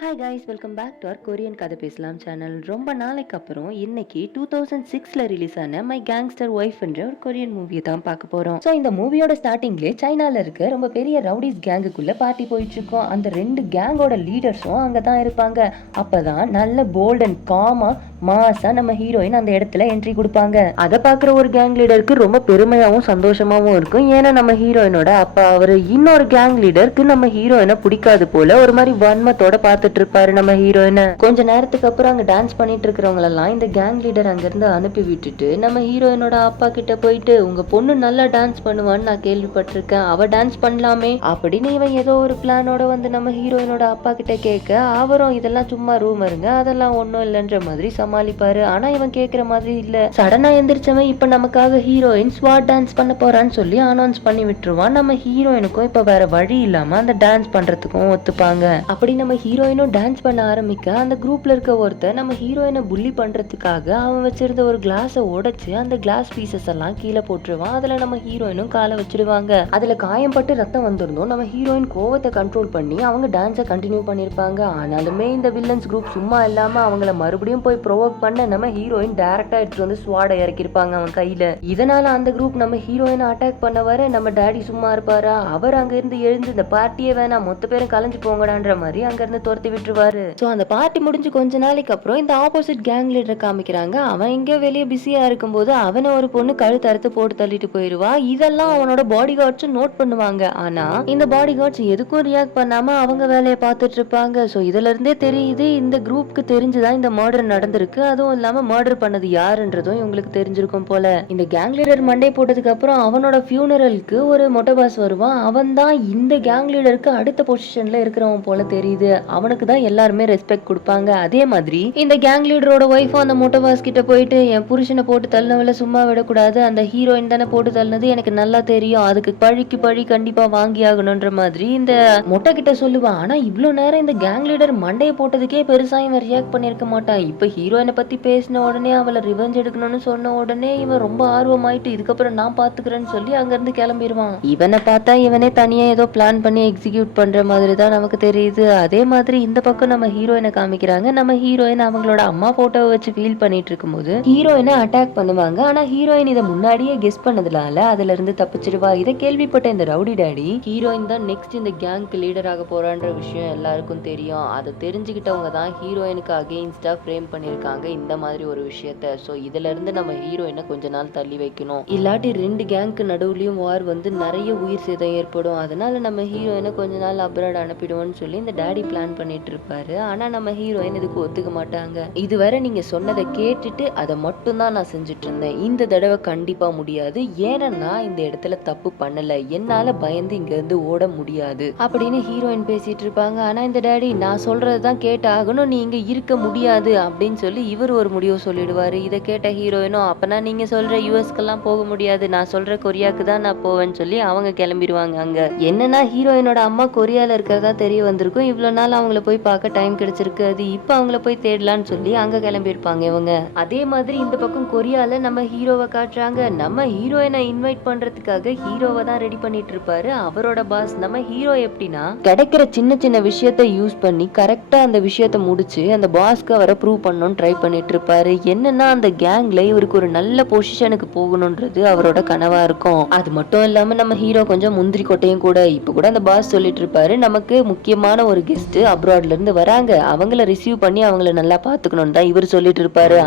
Hi guys, welcome back to our Korean கதை பேசலாம் channel. ரொம்ப நாளைக்கு அப்புறம் இன்னைக்கு 2006ல ரிலீஸ் ஆன மை கேங்ஸ்டர் ஒய்ஃப் என்ற ஒரு கொரியன் மூவியை தான் பார்க்க போறோம். ஸோ இந்த மூவியோட ஸ்டார்டிங்லேயே சைனால இருக்க ரொம்ப பெரிய ரவுடிஸ் கேங்குக்குள்ள பார்ட்டி போயிட்டு இருக்கோம். அந்த ரெண்டு கேங்கோட லீடர்ஸும் அங்கே தான் இருப்பாங்க. அப்பதான் நல்ல போல்ட் அண்ட் காமா மாசா நம்ம ஹீரோயின் அந்த இடத்துல என்ட்ரி கொடுப்பாங்க. அதை பார்க்குற ஒரு கேங் லீடருக்கு ரொம்ப பெருமையாகவும் சந்தோஷமாகவும் இருக்கும். ஏன்னா நம்ம ஹீரோயினோட அப்பா அவரு இன்னொரு கேங் லீடருக்கு நம்ம ஹீரோயினை பிடிக்காது போல ஒரு மாதிரி வன்மத்தோட பார்த்துட்டு இருப்பாரு நம்ம ஹீரோயினை. கொஞ்ச நேரத்துக்கு அப்புறம் அங்க டான்ஸ் பண்ணிட்டு இருக்கிறவங்க எல்லாம் இந்த கேங் லீடர் அங்க இருந்து அனுப்பி விட்டுட்டு நம்ம ஹீரோயினோட அப்பா கிட்ட போயிட்டு, உங்க பொண்ணு நல்லா டான்ஸ் பண்ணுவான்னு நான் கேள்விப்பட்டிருக்கேன், அவ டான்ஸ் பண்ணலாமே அப்படின்னு இவன் ஏதோ ஒரு பிளானோட வந்து நம்ம ஹீரோயினோட அப்பா கிட்ட கேட்க, அவரும் இதெல்லாம் சும்மா ரூமருங்க, அதெல்லாம் ஒன்றும் இல்லைன்ற மாதிரி சமாளிப்பாரு. ஆனா இவன் கேட்கிற மாதிரி இல்ல. சடனா எந்திரிச்சவன் இப்ப நமக்காக ஹீரோயின் ஸ்வாட் டான்ஸ் பண்ண போறான்னு சொல்லி அனௌன்ஸ் பண்ணி விட்டுருவான். நம்ம ஹீரோயினுக்கும் இப்ப வேற வழி இல்லாம அந்த டான்ஸ் பண்றதுக்கும் ஒத்துப்பாங்க. அப்படி நம்ம ஹீரோயினும் டான்ஸ் பண்ண ஆரம்பிக்க அந்த குரூப்ல இருக்க ஒருத்தர் நம்ம ஹீரோயினை புள்ளி பண்றதுக்காக அவன் வச்சிருந்த ஒரு கிளாஸை உடைச்சு அந்த கிளாஸ் பீசஸ் எல்லாம் கீழே போட்டுருவான். அதுல நம்ம ஹீரோயினும் காலை வச்சிடுவாங்க. அதுல காயம்பட்டு ரத்தம் வந்திருந்தோம். நம்ம ஹீரோயின் கோவத்தை கண்ட்ரோல் பண்ணி அவங்க டான்ஸை கண்டினியூ பண்ணிருப்பாங்க. ஆனாலுமே இந்த வில்லன்ஸ் குரூப் சும்மா இல்லாம அவங்கள மறுபடியும் போய் ப்ரொவோக் பண்ண நம்ம ஹீரோயின் டைரக்டா எடுத்து வந்து ஸ்வாட இறக்கிருப்பாங்க அவன் கையில. இதனால அந்த குரூப் நம்ம ஹீரோயினை அட்டாக் பண்ண வர நம்ம டாடி சும்மா இருப்பாரா, அவர் அங்க இருந்து எழுந்து இந்த பார்ட்டியே வேணாம், மொத்த பேரும் கலைஞ்சு போங்கடான்ற மாதிரி அங்க இருந்து துரத்தி விட்டுருவாரு. சோ அந்த பார்ட்டி முடிஞ்சு கொஞ்ச நாளைக்கு அப்புறம் இந்த ஆப்போசிட் கேங் லீடரை காமிக்கிறாங்க. அவன் எங்கேயோ வெளியே பிஸியா இருக்கும்போது அவனை ஒரு பொண்ணு கழுத்து அறுத்து போட்டு தள்ளிட்டு போயிருவா. இதெல்லாம் அவனோட பாடி கார்ட்ஸும் நோட் பண்ணுவாங்க. ஆனா இந்த பாடி கார்ட்ஸ் எதுக்கும் ரியாக்ட் பண்ணாம அவங்க வேலையை பார்த்துட்டு இருப்பாங்க. சோ இதுல இருந்தே தெரியுது இந்த குரூப்க்கு தெரிஞ்சுதான் இந்த மர்டர் நடந்திருக்கு. அதுவும் இல்லாம மர்டர் பண்ணது யாருன்றதும் இவங்களுக்கு தெரிஞ்சிருக்கும் போல. இந்த கேங் லீடர் மண்டே போட்டதுக்கு அப்புறம் அவனோட ஃபியூனரலுக்கு ஒரு மொட்டை பாஸ் வருவான். அவன் தான் இந்த கேங் லீடருக்கு அடுத்த பொசிஷன்ல இருக்கிறவன் போல தெரியுது. அவனுக்கு தான் எல்லாருமே ரெஸ்பெக்ட் கொடுப்பாங்க. அதே மாதிரி இந்த கேங் லீடரோட ஒய்ஃபும் அந்த மொட்டை பாஸ் கிட்ட போயிட்டு, என் புருஷனை போட்டு தள்ளினவள சும்மா விடக்கூடாது, அந்த ஹீரோயின் தானே போட்டு தள்ளினது எனக்கு நல்லா தெரியும், அதுக்கு பழிக்கு பழி கண்டிப்பா வாங்கி ஆகணும்ன்ற மாதிரி இந்த மொட்டை கிட்ட சொல்லுவான். ஆனா இவ்வளவு நேரம் இந்த கேங் லீடர் மண்டையை போட்டதுக்கே பெருசா இவன் ரியாக்ட் பண்ணிருக்க மாட்டான். இப்ப ஹீரோயினை பத்தி பேசின உடனே அவளை ரிவெஞ்ச் எடுக்கணும்னு சொன்ன உடனே இவன் ரொம்ப ஆர்வமாயிட்டு இதுக்கப்புறம் நான் பாத்துக்கிறேன்னு சொல்லி அங்க இருந்து கிளம்பிடுவான். இவனை பார்த்தா இவனே தனியா ஏதோ பிளான் பண்ணி எக்ஸிக்யூட் பண்ற மாதிரி தான் நமக்கு தெரியுது. அதே மாதிரி இந்த பக்கம் நம்ம ஹீரோயினை காமிக்கிறாங்க. நம்ம ஹீரோயின் அவங்களோட அம்மா போட்டோவை வச்சு ஃபீல் பண்ணிட்டு இருக்கும்போது ஹீரோயினை அட்டாக் பண்ணுவாங்க. ஆனா ஹீரோயின் இதை முன்னாடியே கெஸ் பண்ணதுனால அதுல இருந்து தப்பிச்சிடுவா. இதை கேள்விப்பட்ட இந்த ரவுடி டாடி, ஹீரோயின் தான் நெக்ஸ்ட் இந்த கேங்க்கு லீடர் ஆக போறான்ற விஷயம் எல்லாருக்கும் தெரியும். அதை தெரிஞ்சுக்கிட்டவங்க தான் ஹீரோயினுக்கு அகெயின்ஸ்டா ஃப்ரேம் பண்ணிருக்காங்க இந்த மாதிரி ஒரு விஷயத்த. சோ இதுல இருந்து நம்ம ஹீரோயினை கொஞ்ச நாள் தள்ளி வைக்கணும், இல்லாட்டி ரெண்டு கேங்க்கு நடுவுலயும் வார் வந்து நிறைய உயிர் சேதம் ஏற்படும். அதனால நம்ம ஹீரோயினை கொஞ்ச நாள் அப்ராட் அனுப்பிடுவோம்னு சொல்லி இந்த டாடி பிளான் பண்ணிட்டு இருப்பாரு. ஆனா நம்ம ஹீரோயின் இதுக்கு ஒத்துக்க மாட்டாங்க. இதுவரை நீங்க சொன்னதை கேட்டுட்டு அதை மட்டும் தான் நான் செஞ்சுட்டு இருந்தேன், இந்த தடவை கண்டிப்பா முடியாது, ஏன்னா இந்த இடத்துல தப்பு பண்ணல, என்னால பயந்து இங்க இருந்து ஓட முடியாது அப்படின்னு ஹீரோயின் பேசிட்டு இருப்பாங்க. ஆனா இந்த டாடி, நான் சொல்றதுதான் கேட்டு ஆகணும், நீ இங்க இருக்க முடியாது அப்படின்னு சொல்லி இவர் ஒரு முடிவு சொல்லிடுவாரு. இதை கேட்ட ஹீரோயினும், அப்பனா நீங்க சொல்ற யூஎஸ்க்கெல்லாம் போக முடியாது, நான் சொல்ற கொரியாக்கு தான் நான் போவேன்னு சொல்லி அவங்க கிளம்பிடுவாங்க. அங்க என்னன்னா ஹீரோயினோட அம்மா கொரியால இருக்கிறதா தெரிய வந்திருக்கும். இவ்வளவு நாள் அவங்கள போய் பார்க்க டைம் கிடைச்சிருக்கு, அது இப்ப அவங்கள போய் தேடலான்னு சொல்லி அங்க கிளம்பி இருப்பாங்க இவங்க. அதே மாதிரி இந்த பக்கம் கொரியால நம்ம ஹீரோவை காட்டுறாங்க. நம்ம ஹீரோயினை இன்வைட் பண்றதுக்காக ஹீரோவை தான் ரெடி பண்ணிட்டு இருப்பாரு அவரோட பாஸ். நம்ம ஹீரோ எப்படின்னா கிடைக்கிற சின்ன சின்ன விஷயத்த யூஸ் பண்ணி கரெக்டா அந்த விஷயத்த முடிச்சு அந்த பாஸ்க்கு அவரை ப்ரூவ் பண்ணணும்னு ட்ரை பண்ணிட்டு இருப்பாரு. என்னன்னா அந்த கேங்ல இவருக்கு ஒரு நல்ல பொசிஷனுக்கு போகணும்ன்றது அவரோட கனவா இருக்கும். அது மட்டும் இல்லாம நம்ம ஹீரோ கொஞ்சம் முந்திரி கொட்டையும் கூட. இப்ப கூட அந்த பாஸ் சொல்லிட்டு இருப்பாரு, நமக்கு முக்கியமான ஒரு கெஸ்ட் அப்ராட்ல இருந்து வராங்க, அவங்கள ரிசீவ் பண்ணி அவங்கள நல்லா பாத்துக்கணும் தான் இவர் சொல்லிட்டு இருப்பாரு.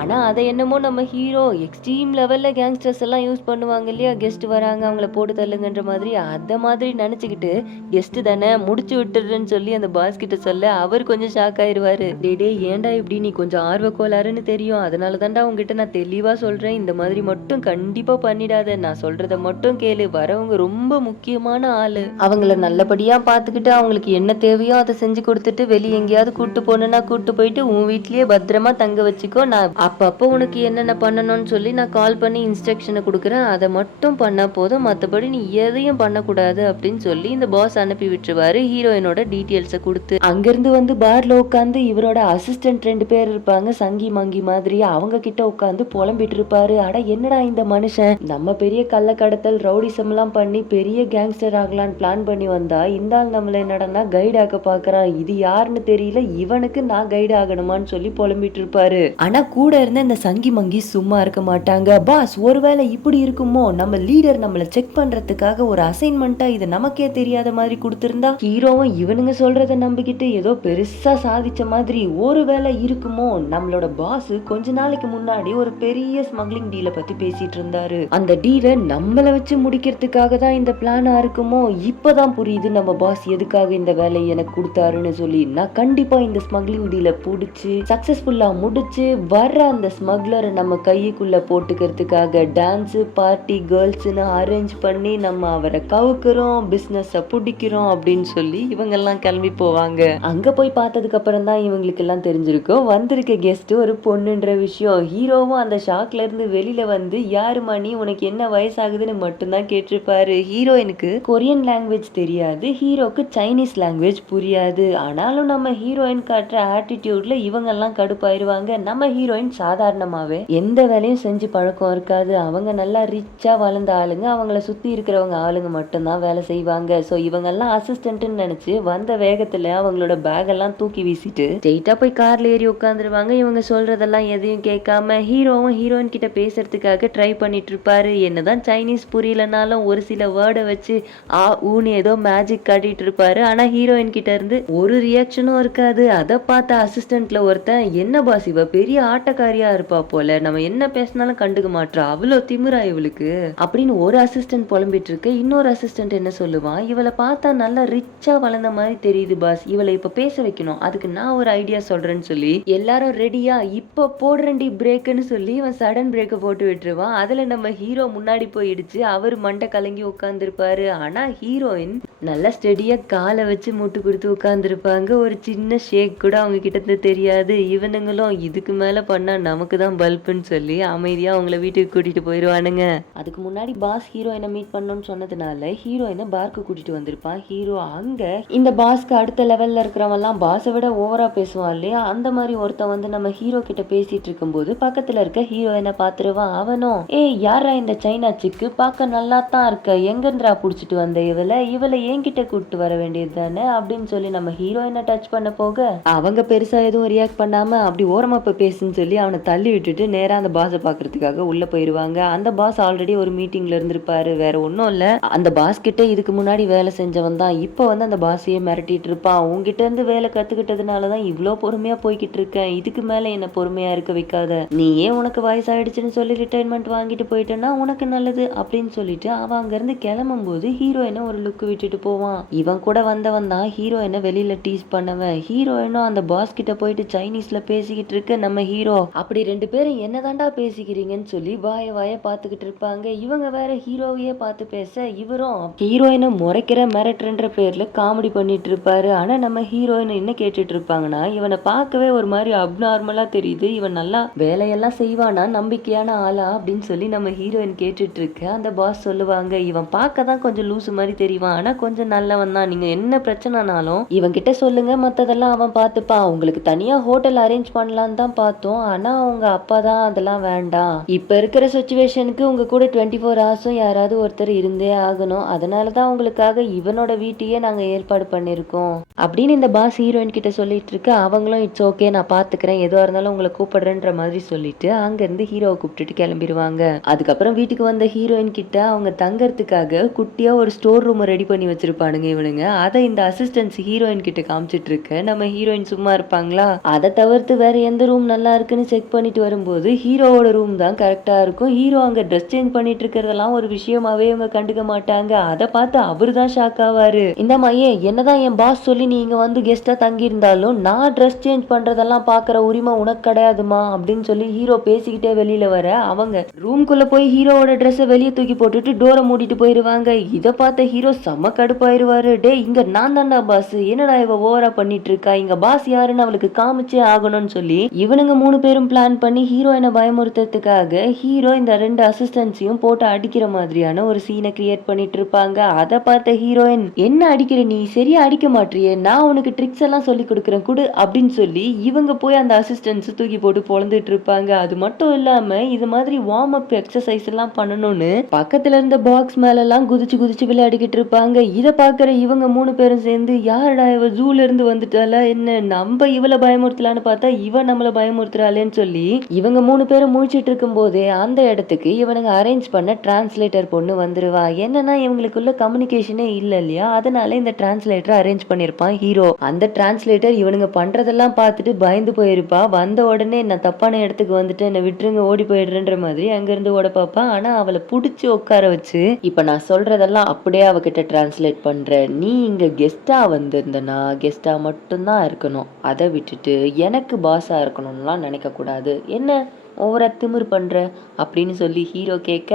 ஆனா அதை என்னமோ நம்ம ஹீரோ எக்ஸ்ட்ரீம் லெவல்ல கேங்ஸ்டர்ஸ் எல்லாம் யூஸ் பண்ணுவாங்க இல்லையா, கெஸ்ட் வராங்க அவங்கள போட்டு தள்ளுங்கன்ற மாதிரி, அத மாதிரி நினைச்சுக்கிட்டு கெஸ்ட் தானே முடிச்சு விட்டுறேன்னு சொல்லி அந்த பாஸ் கிட்ட சொல்ல அவர் கொஞ்சம் ஷாக் ஆயிருவாரு. டே ஏன்டா இப்படி, நீ கொஞ்சம் ஆர்வ கோளாறுன்னு தெரியும், அதனால தான்டா உங்ககிட்ட நான் தெளிவா சொல்றேன், இந்த மாதிரி மட்டும் கண்டிப்பா பண்ணிடாத, நான் சொல்றத மட்டும் கேளு, வரவங்க ரொம்ப முக்கியமான ஆளு, அவங்கள நல்லபடியா பாத்துக்கிட்டு அவங்களுக்கு என்ன தேவையோ அதை செஞ்சு கொடுத்துட்டு வெளியே எங்கேயாவது கூட்டு போனா கூட்டு போயிட்டு உன் வீட்லயே பத்திரமா தங்க வச்சுக்கோ, நான் அப்பப்போ உனக்கு என்னென்ன பண்ணணும்னு சொல்லி நான் கால் பண்ணி இன்ஸ்ட்ரக்ஷனை கொடுக்குறேன், அதை மட்டும் பண்ணா போதும், மற்றபடி நீ எதையும் பண்ணக்கூடாது அப்படின்னு சொல்லி இந்த பாஸ் அனுப்பி விட்டுருவாரு ஹீரோயினோட டீட்டெயில்ஸை கொடுத்து. அங்கிருந்து வந்து பார்ல உட்காந்து இவரோட அசிஸ்டன்ட் 2 பேர் இருப்பாங்க சங்கி மங்கி மாதிரி, அவங்க கிட்ட உட்காந்து புலம்பிட்டு இருப்பாரு. அட என்னடா இந்த மனுஷன், நம்ம பெரிய கள்ளக்கடத்தல் ரவுடிசம் எல்லாம் பண்ணி பெரிய கேங்ஸ்டர் ஆகலான்னு பிளான் பண்ணி வந்தா இந்த ஆள் நம்மள என்னடா கைட் ஆக்க பாக்குறான், இது யாருன்னு தெரியல, இவனுக்கு நான் கைடு ஆகணுமான்னு சொல்லி புலம்பிட்டு இருப்பாரு. ஆனா கூட இருந்த இந்த சங்கி மங்கி சும்மா இருக்க மாட்டாங்க. பாஸ் ஒருவேளை இப்படி இருக்குமோ, நம்ம லீடர் நம்மள செக் பண்றதுக்காக ஒரு அசைன்மெண்டா இது நமக்கே தெரியாத மாதிரி கொடுத்திருந்தா, ஹீரோவும் இவனுங்க சொல்றத நம்பிக்கிட்டு ஏதோ பெருசா சாதிச்ச மாதிரி ஒருவேளை இருக்குமோ. நம்மளோட பாஸ் கொஞ்ச நாளைக்கு முன்னாடி ஒரு பெரிய ஸ்மக்லிங் டீலை பத்தி பேசிட்டு இருந்தாரு. அந்த டீலை நம்மள வச்சு முடிக்கிறதுக்காக தான் இந்த பிளானா இருக்குமோ. இப்பதான் புரியுது நம்ம பாஸ் எதுக்காக இந்த வேலையை எனக்கு கொடுத்தாருன்னு சொல்லி. நான் கண்டிப்பா இந்த ஸ்மக்லிங் டீலை பிடிச்சு சக்சஸ்ஃபுல்லா முடிச்சு வர்ற அந்த ஸ்மக்லரை நம்ம கைக்குள்ள போட்டுக்கிறதுக்காக டான்ஸ் பார்ட்டி கேர்ள்ஸ்னு அரேஞ்ச் பண்ணி நம்ம அவரை கவுக்குறோம், பிசினஸ் பிடிக்கிறோம் அப்படின்னு சொல்லி இவங்க எல்லாம் கிளம்பி போவாங்க. அங்க போய் பார்த்ததுக்கு அப்புறம் தான் இவங்களுக்கு எல்லாம் தெரிஞ்சிருக்கும் வந்திருக்க கெஸ்ட் ஒரு பொண்ணுன்ற விஷயம். ஹீரோவும் அந்த ஷாக்ல இருந்து வெளியில வந்து, யாருமா நீ, உனக்கு என்ன வயசாகுதுன்னு மட்டும்தான் கேட்டிருப்பாரு. ஹீரோயினுக்கு கொரியன் லாங்குவேஜ் தெரியாது, ஹீரோக்கு சைனீஸ் லாங்குவேஜ் புரியாது. ஆனாலும் நம்ம ஹீரோயின் காட்டுற ஆட்டிடியூட்ல இவங்க எல்லாம் கடுப்பாயிருவாங்க. நம்ம ஹீரோயின் சாதாரணமாவே எந்த வேலையும் செஞ்சு பழக்கம் இருக்காது. அவங்க நல்லா ரிச்சா வளர்ந்த ஆளுங்க, அவங்கள சுத்தி இருக்கிறவங்க ஆளுங்க மட்டும்தான் வேலை செய்வாங்க. சோ இவங்க எல்லாம் அசிஸ்டன்ட்னு நினைச்சு வந்த வேகத்துல அவங்களோட பேக் எல்லாம் தூக்கி வீசிட்டு ஸ்ட்ரெயிட்டா போய் கார்ல ஏறி உட்காந்துருவாங்க. இவங்க சொல்றதெல்லாம் எதையும் கேட்காம ஹீரோவும் ஹீரோயின் கிட்ட பேசுறதுக்காக ட்ரை பண்ணிட்டு இருப்பாரு. என்னதான் சைனீஸ் புரியலனாலும் ஒரு சில வேர்டை வச்சு ஊன்னு ஏதோ மேஜிக் காட்டிட்டு இருப்பாரு. ஆனா ஹீரோயின் கிட்ட இருந்து ஒரு ரியாக்ஷனும் இருக்காது. அதை பார்த்த அசிஸ்டன்ட்ல ஒருத்தன், என்ன பாஸ் இவ பெரிய ஆட்டக்காரியா இருப்பா போல, நம்ம என்ன பேசினாலும் கண்டுக்க மாட்டா, அவ்வளவு திமிரா இவளுக்கு அப்படின்னு ஒரு அசிஸ்டன்ட் புலம்பிட்டு இருக்கு. இன்னொரு அசிஸ்டன்ட் என்ன சொல்லுவான், இவளை பார்த்தா நல்லா ரிச்சா வளர்ந்த மாதிரி தெரியுது பாஸ், இவளை இப்ப பேச வைக்கணும், அதுக்கு நான் ஒரு ஐடியா சொல்றேன்னு சொல்லி எல்லாரும் ரெடியா இப்ப போடுறேன்டி பிரேக்குன்னு சொல்லி இவன் சடன் பிரேக்க போட்டு விட்டுருவான். அதுல நம்ம ஹீரோ முன்னாடி போயிடுச்சு, அவர் மண்டை கலங்கி உட்கார்ந்துருப்பாரு. ஆனா ஹீரோயின் நல்லா ஸ்டெடியா காலை வச்சு மூட்டு கொடுத்து உட்கார்ந்துருப்பாங்க. ஒரு சின்ன ஷேக் கூட அவங்க கிட்ட இருந்து தெரியாது. இவனுங்களும் இதுக்கு மேல பண்ணா நமக்கு தான் பல்புன்னு சொல்லி அமைதியா அவங்கள வீட்டுக்கு கூட்டிட்டு போயிருவானுங்க. அதுக்கு முன்னாடி பாஸ் ஹீரோயினை மீட் பண்ணணும்னு சொன்னதுனால ஹீரோயினை பார்க்கு கூட்டிட்டு வந்திருப்பான் ஹீரோ. அங்க இந்த பாஸ்க்கு அடுத்த லெவல்ல இருக்கிறவன் எல்லாம் பாஸை விட ஓவரா பேசுவான் இல்லையா, அந்த மாதிரி ஒருத்தன் வந்து நம்ம ஹீரோ கிட்ட பேசிட்டு இருக்கும்போது பக்கத்துல இருக்க ஹீரோயினை பாத்துருவான். அவனும், ஏய் யாரா இந்த சைனா சிக்கு, பார்க்க நல்லா தான் இருக்க, எங்கன்றா புடிச்சிட்டு வந்த இவளை என்கிட்ட கூப்பிட்டு வர வேண்டியது தானே அப்படின்னு சொல்லி நம்ம ஹீரோயினை டச் பண்ண போக அவங்க பெருசா எதுவும் ரியாக்ட் பண்ணாம அப்படி ஓரமா போய் பேசுன்னு சொல்லி அவனை தள்ளி விட்டுட்டு நேரா அந்த பாஸை பாக்குறதுக்காக உள்ள போயிருவாங்க. அந்த பாஸ் ஆல்ரெடி ஒரு மீட்டிங்ல இருந்திருப்பாரு, வேற ஒன்னும் இல்ல, அந்த பாஸ் கிட்ட இதுக்கு முன்னாடி வேலை செஞ்சவன் தான் இப்ப வந்து அந்த பாஸையே மிரட்டிட்டு இருப்பான். உங்ககிட்ட இருந்து வேலை கத்துக்கிட்டதுனாலதான் இவ்ளோ பொறுமையா போய்கிட்டு இருக்கேன், இதுக்கு மேல என்ன பொறுமையா இருக்க வைக்காத, நீ ஏன் உனக்கு வயசாயிடுச்சுன்னு சொல்லி ரிட்டைர்மெண்ட் வாங்கிட்டு போயிட்டேன்னா உனக்கு நல்லது அப்படின்னு சொல்லிட்டு அவன் அங்க இருந்து கிளம்பும் போது ஹீரோயினை ஒரு லுக் விட்டுட்டு போவான். இவன் கூட வந்தவன் தான் ஹீரோயினை வெளியில டீஸ் பண்ணவன். ஹீரோயினும் அந்த பாஸ் கிட்ட போயிட்டு சைனீஸ்ல பேசிக்கிட்டு இருக்க நம்ம ஹீரோ, அப்படி ரெண்டு பேரும் என்னதாண்டா பேசிக்கிறீங்கன்னு சொல்லி வாய பாத்துக்கிட்டு இருப்பாங்க. இவங்க வேற ஹீரோவையே பார்த்து பேச இவரும் ஹீரோயினை முறைக்கிற மிரட்டுன்ற பேர்ல காமெடி பண்ணிட்டு இருப்பாரு. ஆனா நம்ம ஹீரோயின் என்ன கேட்டுட்டு இருப்பாங்கன்னா, இவனை பார்க்கவே ஒரு மாதிரி அப்நார்மலா தெரியுது, இவன் நல்லா வேலையெல்லாம் செய்வானா, நம்பிக்கையான ஆளா அப்படின்னு சொல்லி நம்ம ஹீரோயின் கேட்டுட்டு இருக்க அந்த பாஸ் சொல்லுவாங்க, இவன் பார்க்க தான் கொஞ்சம் லூசு மாதிரி தெரிவான், ஆனா கொஞ்சம் நல்லவன் தான், நீங்க என்ன பிரச்சனைனாலும் இவன் கிட்ட சொல்லுங்க, மத்ததெல்லாம் அவன் பார்த்துப்பான், உங்களுக்கு தனியா ஹோட்டல் அரேஞ்ச் பண்ணலான்னு தான் பார்த்தோம், ஆனா உங்க அப்பா தான் அதெல்லாம் வேண்டாம், இப்ப இருக்கிற சிச்சுவேஷனுக்கு உங்க கூட 24 ஹவர்ஸும் யாராவது ஒருத்தர் இருந்தே ஆகணும், அதனாலதான் உங்களுக்காக இவனோட வீட்டையே நாங்க ஏற்பாடு பண்ணிருக்கோம் அப்படின்னு இந்த பாஸ் ஹீரோயின் கிட்ட சொல்லிட்டு இருக்க. அவங்களும் இட்ஸ் ஓகே நான் பாத்துக்கிறேன், எதுவா இருந்தாலும் உங்களை கூப்பிடுறேன்ற மாதிரி சொல்லிட்டு அங்க இருந்து ஹீரோவை கூப்பிட்டுட்டு கிளம்பிடுவாங்க. அதுக்கப்புறம் வீட்டுக்கு வந்த ஹீரோயின் கிட்ட அவங்க தங்கறதுக்காக குட்டியா ஒரு ஸ்டோர் ரூம் ரெடி பண்ணி வச்சிருப்பானுங்க இவனுங்க. அதை இந்த அசிஸ்டன்ஸ் ஹீரோயின் கிட்ட காமிச்சிட்டு இருக்க நம்ம ஹீரோயின் சும்மா இருப்பாங்களா, அதை தவிர்த்து வேற எந்த ரூம் நல்லா இருக்குன்னு செக் பண்ணிட்டு வரும்போது ஹீரோவோட ரூம் தான் கரெக்டா இருக்கும். ஹீரோ அங்க ட்ரெஸ் சேஞ்ச் பண்ணிட்டு இருக்கிறதெல்லாம் ஒரு விஷயமாவே இவங்க கண்டுக்க மாட்டாங்க. அதை பார்த்து அவரு தான் ஷாக் ஆவாரு. இந்த மையே என்னதான் என் பாஸ் சொல்லி நீங்க வந்து கெஸ்டா தங்கி இருந்தாலும் நான் ட்ரெஸ் சேஞ்ச் பண்றதெல்லாம் பாக்குற உரிமை உனக்கு கிடையாதுமா அப்படின்னு சொல்லி ஹீரோ பேசிக்கிட்டே வெளியில வர அவங்க ரூம்குள்ள போய் ஹீரோவோட ட்ரெஸ்ஸை வெளியே தூக்கி போட்டுட்டு டோரை மூடிட்டு போயிருவாங்க. இதை பார்த்த ஹீரோ செம்ம கடுப்பாயிருவாரு. டே இங்க நான் தான்டா பாஸ், என்னடா இவ ஓவரா பண்ணிட்டு இருக்கா, இங்க பாஸ் யாருன்னு அவளுக்கு காமிச்சே ஆகணும்னு சொல்லி இவனுங்க 3 பேரும் பிளான் பண்ணி ஹீரோயினை பயமுறுத்துறதுக்காக ஹீரோ இந்த 2 அசிஸ்டன்ட்ஸையும் போட்டு அடிக்கிற மாதிரியான ஒரு சீனை கிரியேட் பண்ணிட்டு இருப்பாங்க. அதை பார்த்த ஹீரோயின், என்ன அடிக்கிற நீ, சரியா அடிக்க மாட்டியே, நான் உனக்கு ட்ரிக்ஸ் எல்லாம் சொல்லி கொடுக்குறேன் குடு அப்படின்னு சொல்லி இவங்க போய் அந்த அசிஸ்டன்ட்ஸ் தூக்கி போட்டு பொழந்துட்டு இருப்பாங்க. அது மட்டும் இல்லாம இது மாதிரி வார்ம் அப் எக்ஸசைஸ் எல்லாம் பண்ணணும்னு பக்கத்துல இருந்த பாக்ஸ் மேல எல்லாம் குதிச்சு குதிச்சு விளையாடிக்கிட்டு இருப்பாங்க. இதை பாக்குற இவங்க 3 பேரும் சேர்ந்து யாரடா இவ இவ ஜூல இருந்து வந்துட்டாளா என்ன, நம்ம இவளை பயமுறுத்தலான்னு பார்த்தா இவ நம்மள பயமுறுத்துறாளேன்னு சொல்லி இவங்க 3 பேரும் முழிச்சிட்டு இருக்கும் போதே அந்த இடத்துக்கு இவனுங்க அரேஞ்ச் பண்ண டிரான்ஸ்லேட்டர் பொண்ணு வந்துருவா. என்னன்னா இவங்களுக்குள்ள கம்யூனிகேஷனே இல்ல இல்லையா, அதனால இந்த டிரான்ஸ்லேட்டர் அரேஞ்ச் பண்ணிருப்பான் ஹீரோ. அந்த டிரான்ஸ்லேட்டர் இவனுங்க பண்றதெல்லாம் பார்த்துட்டு பயந்து போயிருப்பா. வந்த உடனே நான் தப்பான இடத்துக்கு வந்துட்டு என்ன விட்டுருங்க ஓடி போயிடுறேன்ற மாதிரி அங்க இருந்து ஓட பாப்பா. ஆனா அவளை புடிச்சு உட்கார வச்சு இப்ப நான் சொல்றதெல்லாம் அப்படியே அவகிட்ட டிரான்ஸ்லேட் பண்ற, நீ இங்க கெஸ்டா வந்திருந்தனா கெஸ்டா மட்டும்தான் இருக்கணும், அதை விட்டுட்டு எனக்கு பாஸா இருக்கணும்லாம் நினைக்க கூடாது, என்ன ஓவரா திமிரு பண்ற அப்படின்னு சொல்லி ஹீரோ கேட்க,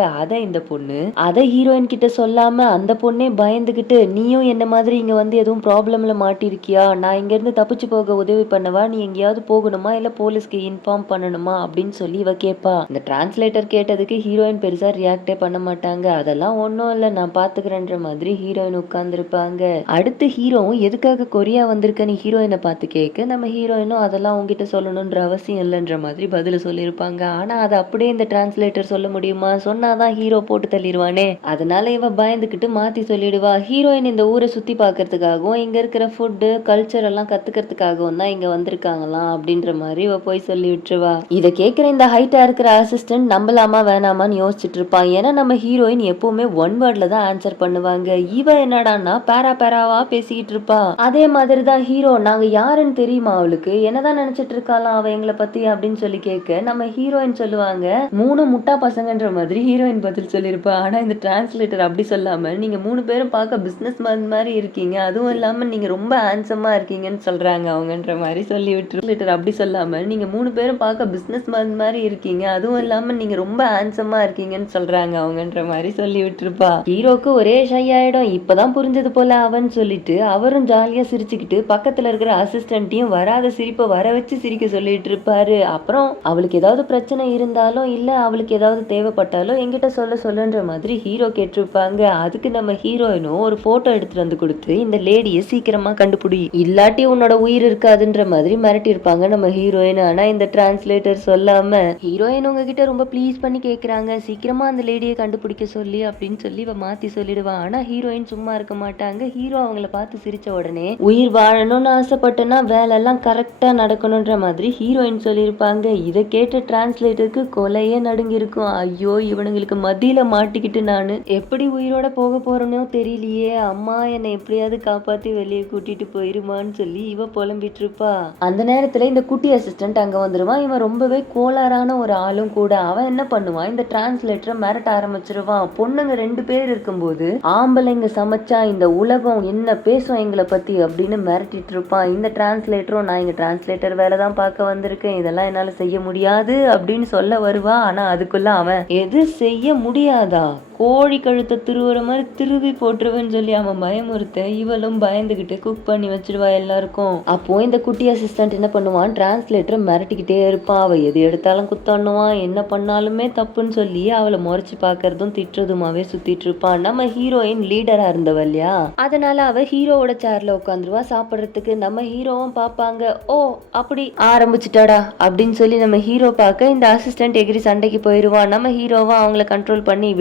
அதை ஹீரோயின் கிட்ட சொல்லாம அந்த பொண்ணே பயந்துகிட்டு, நீயும் என்ன மாதிரி இங்க வந்து எதுவும் ப்ராப்ளம்ல மாட்டிருக்கியா, நான் இங்க இருந்து தப்பிச்சு போக உதவி பண்ணவா, நீ எங்கேயாவது போகணுமா இல்ல போலீஸ்க்கு இன்ஃபார்ம் பண்ணணுமா அப்படின்னு சொல்லி இவ கேட்பா. இந்த டிரான்ஸ்லேட்டர் கேட்டதுக்கு ஹீரோயின் பெருசா ரியாக்டே பண்ண மாட்டாங்க. அதெல்லாம் ஒன்னும் இல்ல நான் பாத்துக்கிறேன்ற மாதிரி ஹீரோயின் உட்கார்ந்துருப்பாங்க. அடுத்து ஹீரோவும் எதுக்காக கொரியா வந்திருக்க நீ ஹீரோயினை பார்த்து கேட்க, நம்ம ஹீரோயினும் அதெல்லாம் உங்ககிட்ட சொல்லணும்ன்ற அவசியம் இல்லைன்ற மாதிரி பதில சொல்லியிருப்பாங்க. ஆனா அதை அப்படியே இந்த டிரான்ஸ்லேட்டர் சொல்ல முடியுமா, சொன்னாதான் ஹீரோ போட்டு தள்ளிடுவானே. அதனால இவ பயந்துகிட்டு மாத்தி சொல்லிடுவா. ஹீரோயின் இந்த ஊரை சுத்தி பாக்குறதுக்காகவும் இங்க இருக்கிற ஃபுட்டு கல்ச்சர் எல்லாம் கத்துக்கிறதுக்காகவும் தான் இங்க வந்திருக்காங்களாம் அப்படின்ற மாதிரி இவ போய் சொல்லி விட்டுருவா. இதை கேட்கிற இந்த ஹைட்டா இருக்கிற அசிஸ்டன்ட் நம்பலாமா வேணாமான்னு யோசிச்சுட்டு இருப்பான். ஏன்னா நம்ம ஹீரோயின் எப்பவுமே ஒன் வேர்ட்ல தான் ஆன்சர் பண்ணுவாங்க. இவ என்னடான்னா பேராவா பேசிக்கிட்டு இருப்பா. அதே மாதிரி தான் ஹீரோ, நாங்க யாருன்னு தெரியுமா அவளுக்கு, என்னதான் நினைச்சிட்டு இருக்காளாம் அவ எங்களை பத்தி அப்படின்னு சொல்லி கேட்க, நம்ம ஹீரோயின் சொல்லுவாங்க 3 முட்டா பசங்கன்ற மாதிரி ஹீரோயின் பதில் சொல்லியிருப்பா. ஆனா இந்த டிரான்ஸ்லேட்டர் அப்படி சொல்லாம, நீங்க 3 பேரும் பார்க்க பிசினஸ் மேன் மாதிரி இருக்கீங்க, அதுவும் இல்லாம நீங்க ரொம்ப ஹேண்ட்ஸமா இருக்கீங்கன்னு சொல்றாங்க அவங்கன்ற மாதிரி சொல்லி விட்டு, அப்படி சொல்லாம நீங்க 3 பேரும் பார்க்க பிசினஸ் மேன் மாதிரி இருக்கீங்க, அதுவும் இல்லாம நீங்க ரொம்ப ஹேண்ட்ஸமா இருக்கீங்கன்னு சொல்றாங்க அவங்கன்ற மாதிரி சொல்லி விட்டுருப்பா. ஹீரோக்கு ஒரே ஷை ஆயிடும். இப்பதான் புரிஞ்சது போல அவன் சொல்லிட்டு அவரும் ஜாலியா சிரிச்சுக்கிட்டு பக்கத்துல இருக்கிற அசிஸ்டன்ட்டையும் வராத சிரிப்பை வர வச்சு சிரிக்க சொல்லிட்டு இருப்பாரு. அப்புறம் அவளுக்கு ஏதாவது பிரச்சனை இருந்தாலும் இல்ல அவளுக்கு ஏதாவது தேவைப்பட்டாலும் என்கிட்ட சொல்லுன்ற மாதிரி ஹீரோ கேட்டிருப்பாங்க. அதுக்கு நம்ம ஹீரோயினும் ஒரு போட்டோ எடுத்துட்டு வந்து கொடுத்து, இந்த லேடியை சீக்கிரமா கண்டுபிடி, இல்லாட்டி உன்னோட உயிர் இருக்காதுன்ற மாதிரி மிரட்டி இருப்பாங்க நம்ம ஹீரோயின். ஆனா இந்த டிரான்ஸ்லேட்டர் சொல்லாம ஹீரோயின் உங்ககிட்ட ரொம்ப ப்ளீஸ் பண்ணி கேக்குறாங்க சீக்கிரமா அந்த லேடியை கண்டுபிடிக்க சொல்லி அப்படின்னு சொல்லி இவ மாத்தி சொல்லிடுவான். ஆனா ஹீரோயின் சும்மா இருக்க மாட்டாங்க. ஹீரோ அவங்கள பார்த்து சிரிச்ச உடனே, உயிர் வாழணும்னு ஆசைப்பட்டனா வேலை எல்லாம் கரெக்டா நடக்கணும்ன்ற மாதிரி ஹீரோயின் சொல்லியிருப்பாங்க. இதை கேட்ட டிரான்ஸ்லேட்டருக்கு கொலையே நடுங்கி இருக்கும். ஐயோ இவனுங்களுக்கு மத்தியில மாட்டிக்கிட்டு நானு எப்படி உயிரோட போக போறேனோ தெரியலையே, அம்மா என்னை எப்படியாவது காப்பாத்தி வெளியே கூட்டிட்டு போயிருமான்னு சொல்லி இவ புலம்பிட்டு இருப்பா. அந்த நேரத்துல இந்த குட்டி அசிஸ்டன்ட் அங்க வந்துருவான். இவன் ரொம்பவே கோளாறான ஒரு ஆளும் கூட. அவன் என்ன பண்ணுவான், இந்த டிரான்ஸ்லேட்டரை மிரட்ட ஆரம்பிச்சிருவான். பொண்ணுங்க 2 பேர் இருக்கும்போது ஆம்பளைங்க சமைச்சா இந்த உலகம் என்ன பேசும் எங்களை பத்தி அப்படின்னு மிரட்டிட்டு இருப்பான். இந்த டிரான்ஸ்லேட்டரும், நான் இங்க டிரான்ஸ்லேட்டர் வேலை தான் பார்க்க வந்திருக்கேன், இதெல்லாம் என்னால செய்ய முடியாது அப்படின்னு சொல்ல வருவா. ஆனா அதுக்குள்ள அவன், எது செய்ய முடியாதா, கோழி கழுத்தை திருவுற மாதிரி திருவி போட்டுருவேன்னு சொல்லி அவன் பயமுறுத்த இவளும் பயந்துகிட்டு குக் பண்ணி வச்சிருவா எல்லாருக்கும். அப்போ இந்த குட்டி அசிஸ்டன்ட் என்ன பண்ணுவான், டிரான்ஸ்லேட்டரை மிரட்டிக்கிட்டே இருப்பான். அவ எது எடுத்தாலும் குத்தானுவான், என்ன பண்ணாலுமே தப்புன்னு சொல்லி அவளை முறைச்சு பாக்குறதும் திட்டுறதுமாவே சுத்திட்டு இருப்பான். நம்ம ஹீரோயின் லீடரா இருந்தவ இல்லையா, அதனால அவ ஹீரோவோட சேர்ல உட்காந்துருவா சாப்பிடுறதுக்கு. நம்ம ஹீரோவும் பாப்பாங்க, ஓ அப்படி ஆரம்பிச்சுட்டாடா அப்படின்னு சொல்லி நம்ம ஹீரோ பார்க்க இந்த அசிஸ்டன்ட் எகிரி சண்டைக்கு போயிருவான். நம்ம ஹீரோவும் அவங்கள கண்ட்ரோல் பண்ணி,